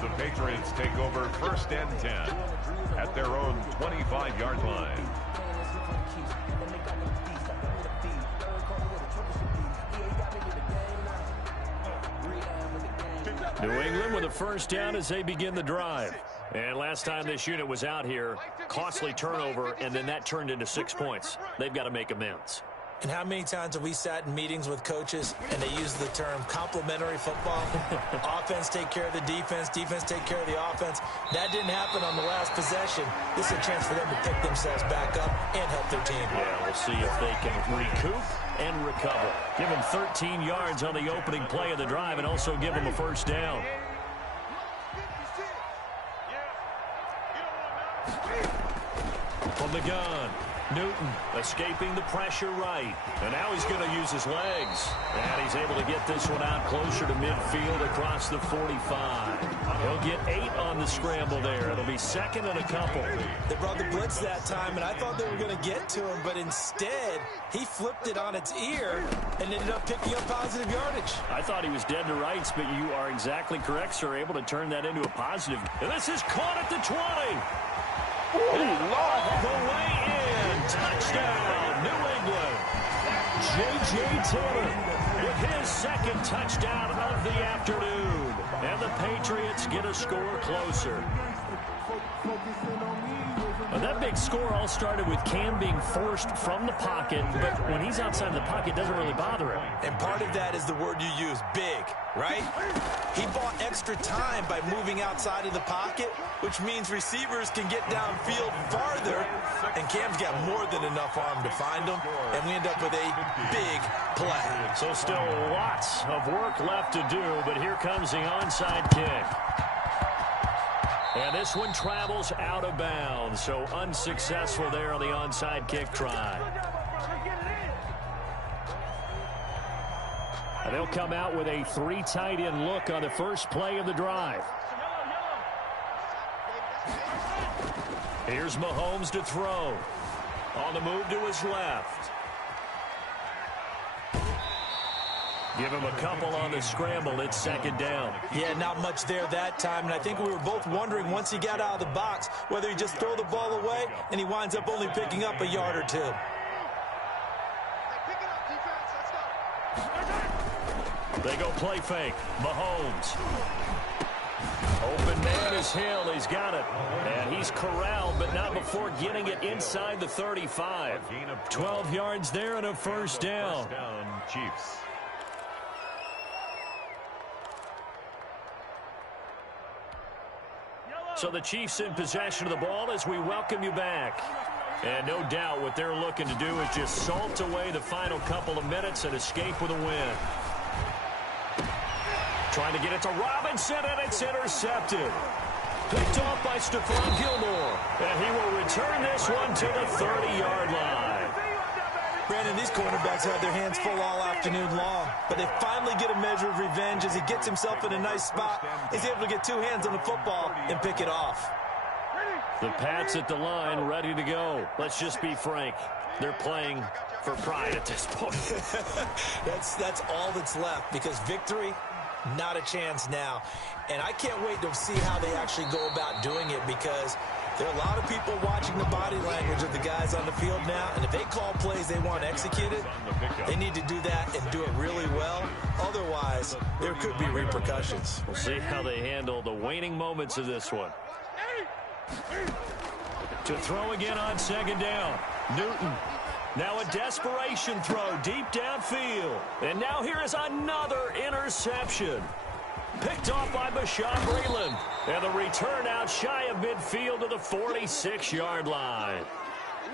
The Patriots take over first and 10 at their own 25-yard line. New England with a first down as they begin the drive. And last time this unit was out here, costly turnover, and then that turned into 6 points. They've got to make amends. And how many times have we sat in meetings with coaches and they use the term complementary football? Offense take care of the defense, defense take care of the offense. That didn't happen on the last possession. This is a chance for them to pick themselves back up and help their team. Yeah, we'll see if they can recoup and recover. Give them 13 yards on the opening play of the drive and also give them a first down. From the gun, Newton escaping the pressure right. And now he's going to use his legs. And he's able to get this one out closer to midfield across the 45. He'll get 8 on the scramble there. It'll be second and a couple. They brought the blitz that time, and I thought they were going to get to him, but instead he flipped it on its ear and ended up picking up positive yardage. I thought he was dead to rights, but you are exactly correct, sir. Able to turn that into a positive. And this is caught at the 20. All the way in. Touchdown, New England. J.J. Taylor with his second touchdown of the afternoon. And the Patriots get a score closer. Well, that big score all started with Cam being forced from the pocket, but when he's outside of the pocket, it doesn't really bother him. And part of that is the word you use, big, right? He bought extra time by moving outside of the pocket, which means receivers can get downfield farther, and Cam's got more than enough arm to find him, and we end up with a big play. So still lots of work left to do, but here comes the onside kick. And this one travels out of bounds, so unsuccessful there on the onside kick try. And they'll come out with a 3 tight end look on the first play of the drive. Here's Mahomes to throw. On the move to his left. Give him a couple on the scramble. It's second down. Yeah, not much there that time. And I think we were both wondering once he got out of the box whether he just throw the ball away and he winds up only picking up a yard or 2. They go play fake. Mahomes. Open man is Hill. He's got it. And he's corralled, but not before getting it inside the 35. 12 yards there and a first down. Chiefs. So the Chiefs in possession of the ball as we welcome you back. And no doubt what they're looking to do is just salt away the final couple of minutes and escape with a win. Trying to get it to Robinson, and it's intercepted. Picked off by Stephon Gilmore. And he will return this one to the 30-yard line. Brandon, these cornerbacks had their hands full all afternoon long, but they finally get a measure of revenge as he gets himself in a nice spot. He's able to get 2 hands on the football and pick it off. The Pats at the line, ready to go. Let's just be frank. They're playing for pride at this point. That's all that's left, because victory, not a chance now. And I can't wait to see how they actually go about doing it, because there are a lot of people watching the body language of the guys on the field now, and if they call plays they want executed, they need to do that and do it really well. Otherwise, there could be repercussions. We'll see how they handle the waning moments of this one. To throw again on second down. Newton. Now a desperation throw deep downfield. And now here is another interception. Picked off by Bashaud Breeland. And the return out shy of midfield to the 46-yard line.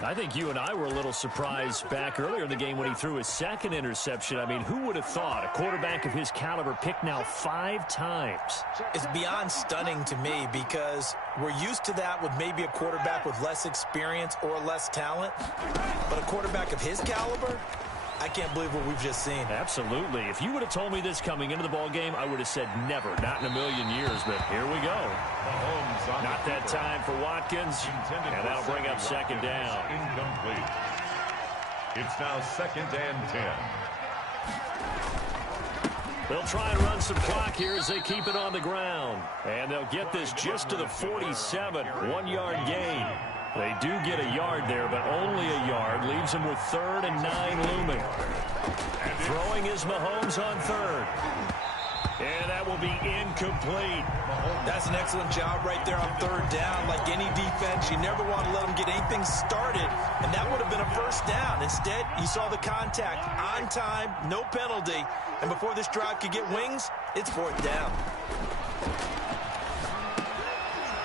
I think you and I were a little surprised back earlier in the game when he threw his second interception. I mean, who would have thought a quarterback of his caliber picked now 5 times? It's beyond stunning to me, because we're used to that with maybe a quarterback with less experience or less talent. But a quarterback of his caliber, I can't believe what we've just seen. Absolutely. If you would have told me this coming into the ball game, I would have said never, not in a million years. But here we go. Not that time for Watkins, and that'll bring up second down. Incomplete. It's now second and 10. They'll try and run some clock here as they keep it on the ground. And they'll get this just to the 47, 1-yard gain. They do get a yard there, but only a yard. Leaves them with 3rd and 9 looming. And throwing is Mahomes on 3rd. And that will be incomplete. That's an excellent job right there on 3rd down. Like any defense, you never want to let them get anything started, and that would have been a first down. Instead, you saw the contact on time, no penalty, and before this drive could get wings, it's 4th down.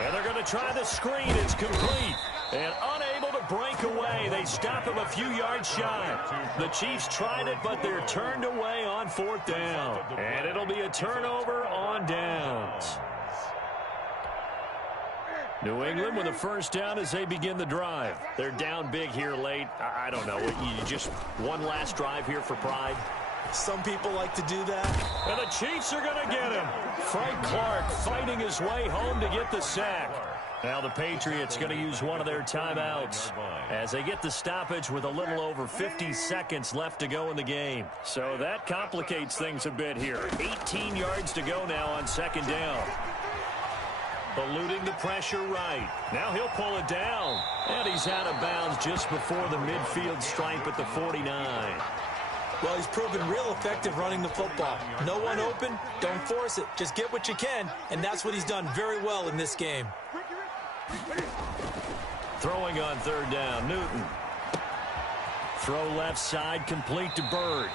And they're going to try the screen. It's complete. And unable to break away. They stop him a few yards shy. The Chiefs tried it, but they're turned away on 4th down. And it'll be a turnover on downs. New England with a first down as they begin the drive. They're down big here late. I don't know. You just one last drive here for pride. Some people like to do that. And the Chiefs are going to get him. Frank Clark fighting his way home to get the sack. Now the Patriots going to use one of their timeouts as they get the stoppage with a little over 50 seconds left to go in the game. So that complicates things a bit here. 18 yards to go now on second down. Eluding the pressure right. Now he'll pull it down. And he's out of bounds just before the midfield stripe at the 49. Well, he's proven real effective running the football. No one open, don't force it. Just get what you can, and that's what he's done very well in this game. Throwing on third down, Newton. Throw left side, complete to Bird.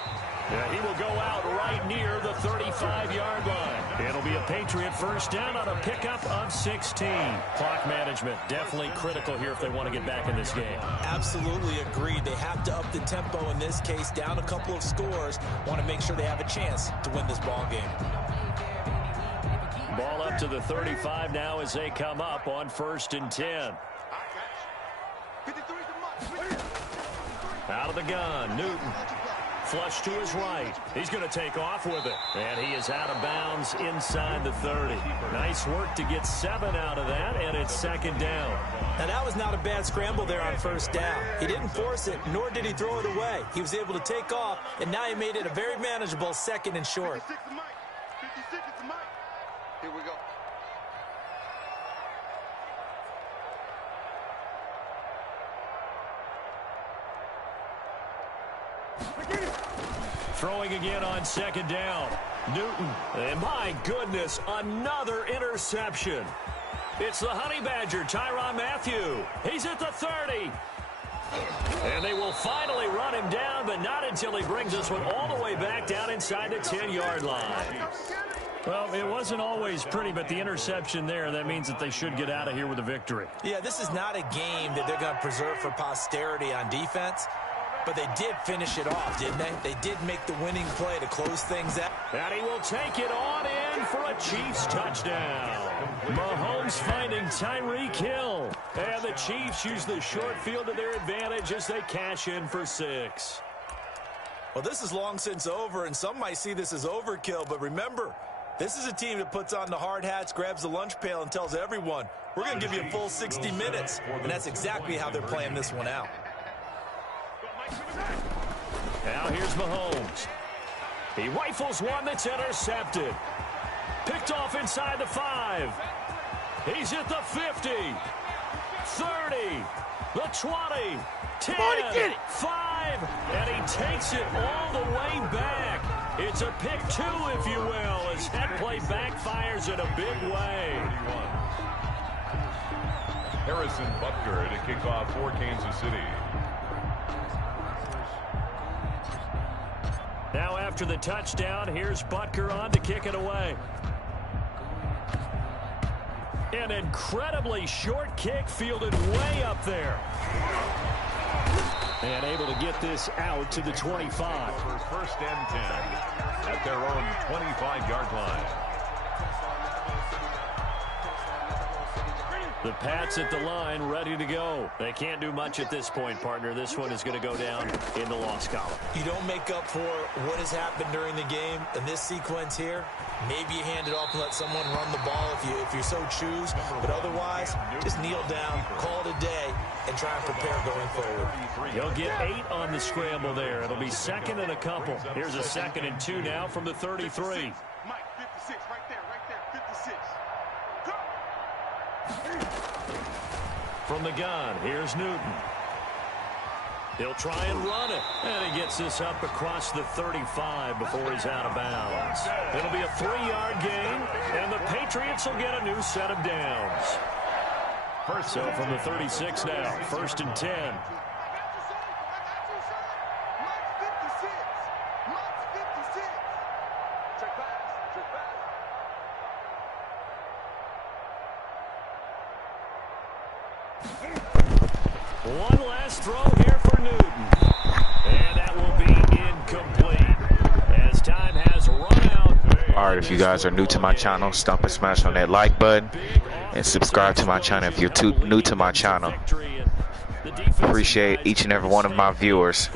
Yeah, he will go out right near the 35-yard line. It'll be a Patriot first down on a pickup of 16. Clock management definitely critical here if they want to get back in this game. Absolutely agreed. They have to up the tempo in this case, down a couple of scores. Want to make sure they have a chance to win this ball game. Ball up to the 35 now as they come up on 1st and 10. Out of the gun, Newton. Flush to his right. He's going to take off with it. And he is out of bounds inside the 30. Nice work to get 7 out of that, and it's second down. Now, that was not a bad scramble there on first down. He didn't force it, nor did he throw it away. He was able to take off, and now he made it a very manageable 2nd and short. 56 to Mike. 56 to Mike. Here we go. Throwing again on second down. Newton. And my goodness, another interception. It's the Honey Badger, Tyrann Mathieu. He's at the 30. And they will finally run him down, but not until he brings this one all the way back down inside the 10-yard line. Well, it wasn't always pretty, but the interception there, that means that they should get out of here with a victory. Yeah, this is not a game that they're going to preserve for posterity on defense. But they did finish it off, didn't they? They did make the winning play to close things out. And he will take it on in for a Chiefs touchdown. Mahomes finding Tyreek Hill. And the Chiefs use the short field to their advantage as they cash in for 6. Well, this is long since over, and some might see this as overkill. But remember, this is a team that puts on the hard hats, grabs the lunch pail, and tells everyone, we're going to give you a full 60 minutes. And that's exactly how they're playing this one out. Now here's Mahomes. He rifles one that's intercepted. Picked off inside the 5. He's at the 50. 30. The 20. 10. 5. And he takes it all the way back. It's a pick 2, if you will, as that play backfires in a big way. Harrison Butker to kick off for Kansas City. Now after the touchdown, here's Butker on to kick it away. An incredibly short kick fielded way up there. And able to get this out to the 25. For 1st and 10 at their own 25-yard line. The Pats at the line, ready to go. They can't do much at this point, partner. This one is going to go down in the loss column. You don't make up for what has happened during the game in this sequence here. Maybe you hand it off and let someone run the ball if you so choose. But otherwise, just kneel down, call it a day, and try and prepare going forward. He'll get 8 on the scramble there. It'll be 2nd and a couple. Here's a 2nd and 2 now from the 33. Mike, 56, right there, 56. Go! From the gun, here's Newton. He'll try and run it. And he gets this up across the 35 before he's out of bounds. It'll be a 3-yard gain, and the Patriots will get a new set of downs. So from the 36 now, 1st and 10. One last throw here for Newton. And that will be incomplete as time has run out. All right, if you guys are new to my channel, stomp and smash on that like button. and subscribe to my channel if you're new to my channel. Appreciate each and every one of my viewers.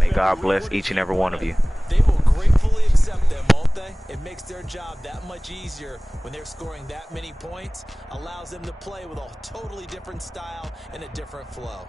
May God bless each and every one of you. They will gratefully accept them, won't they? It makes their job that much easier when they're scoring that many points. Allows them to play with a totally different style and a different flow.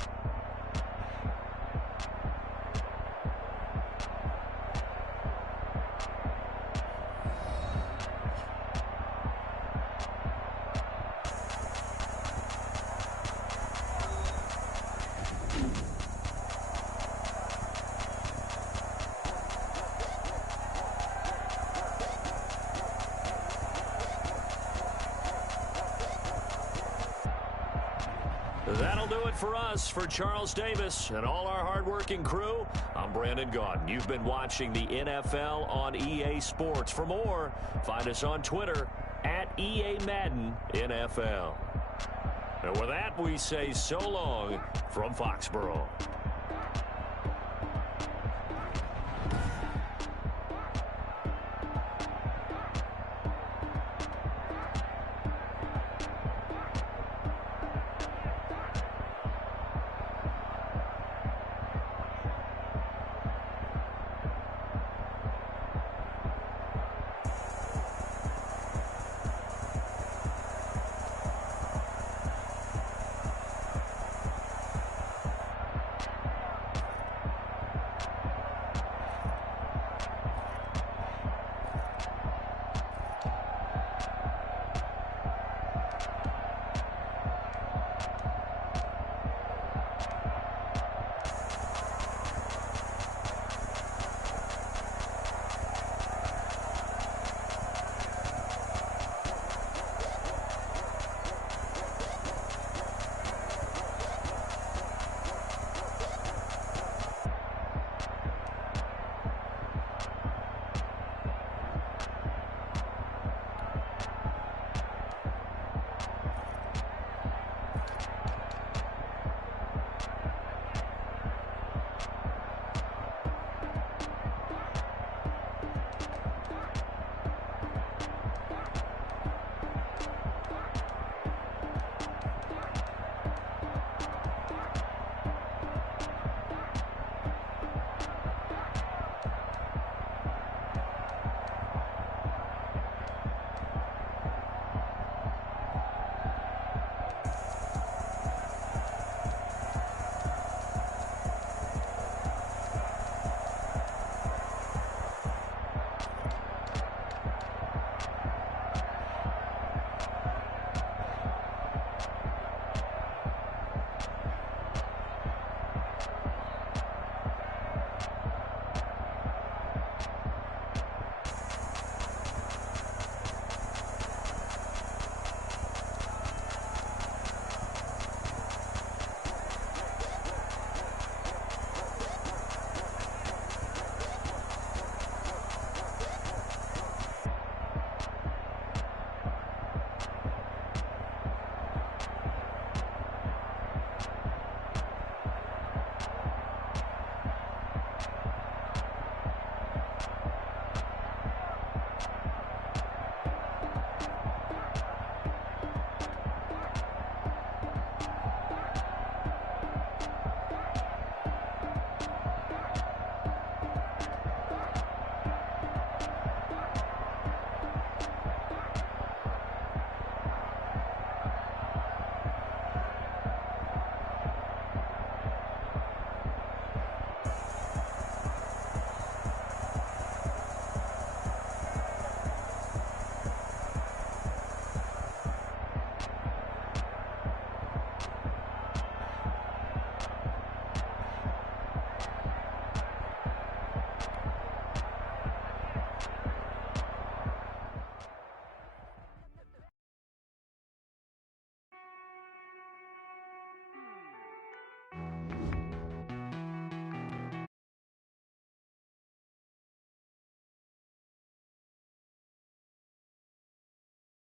That'll do it for us. For Charles Davis and all our hardworking crew, I'm Brandon Gaudin. You've been watching the NFL on EA Sports. For more, find us on Twitter at EA Madden NFL. And with that, we say so long from Foxborough.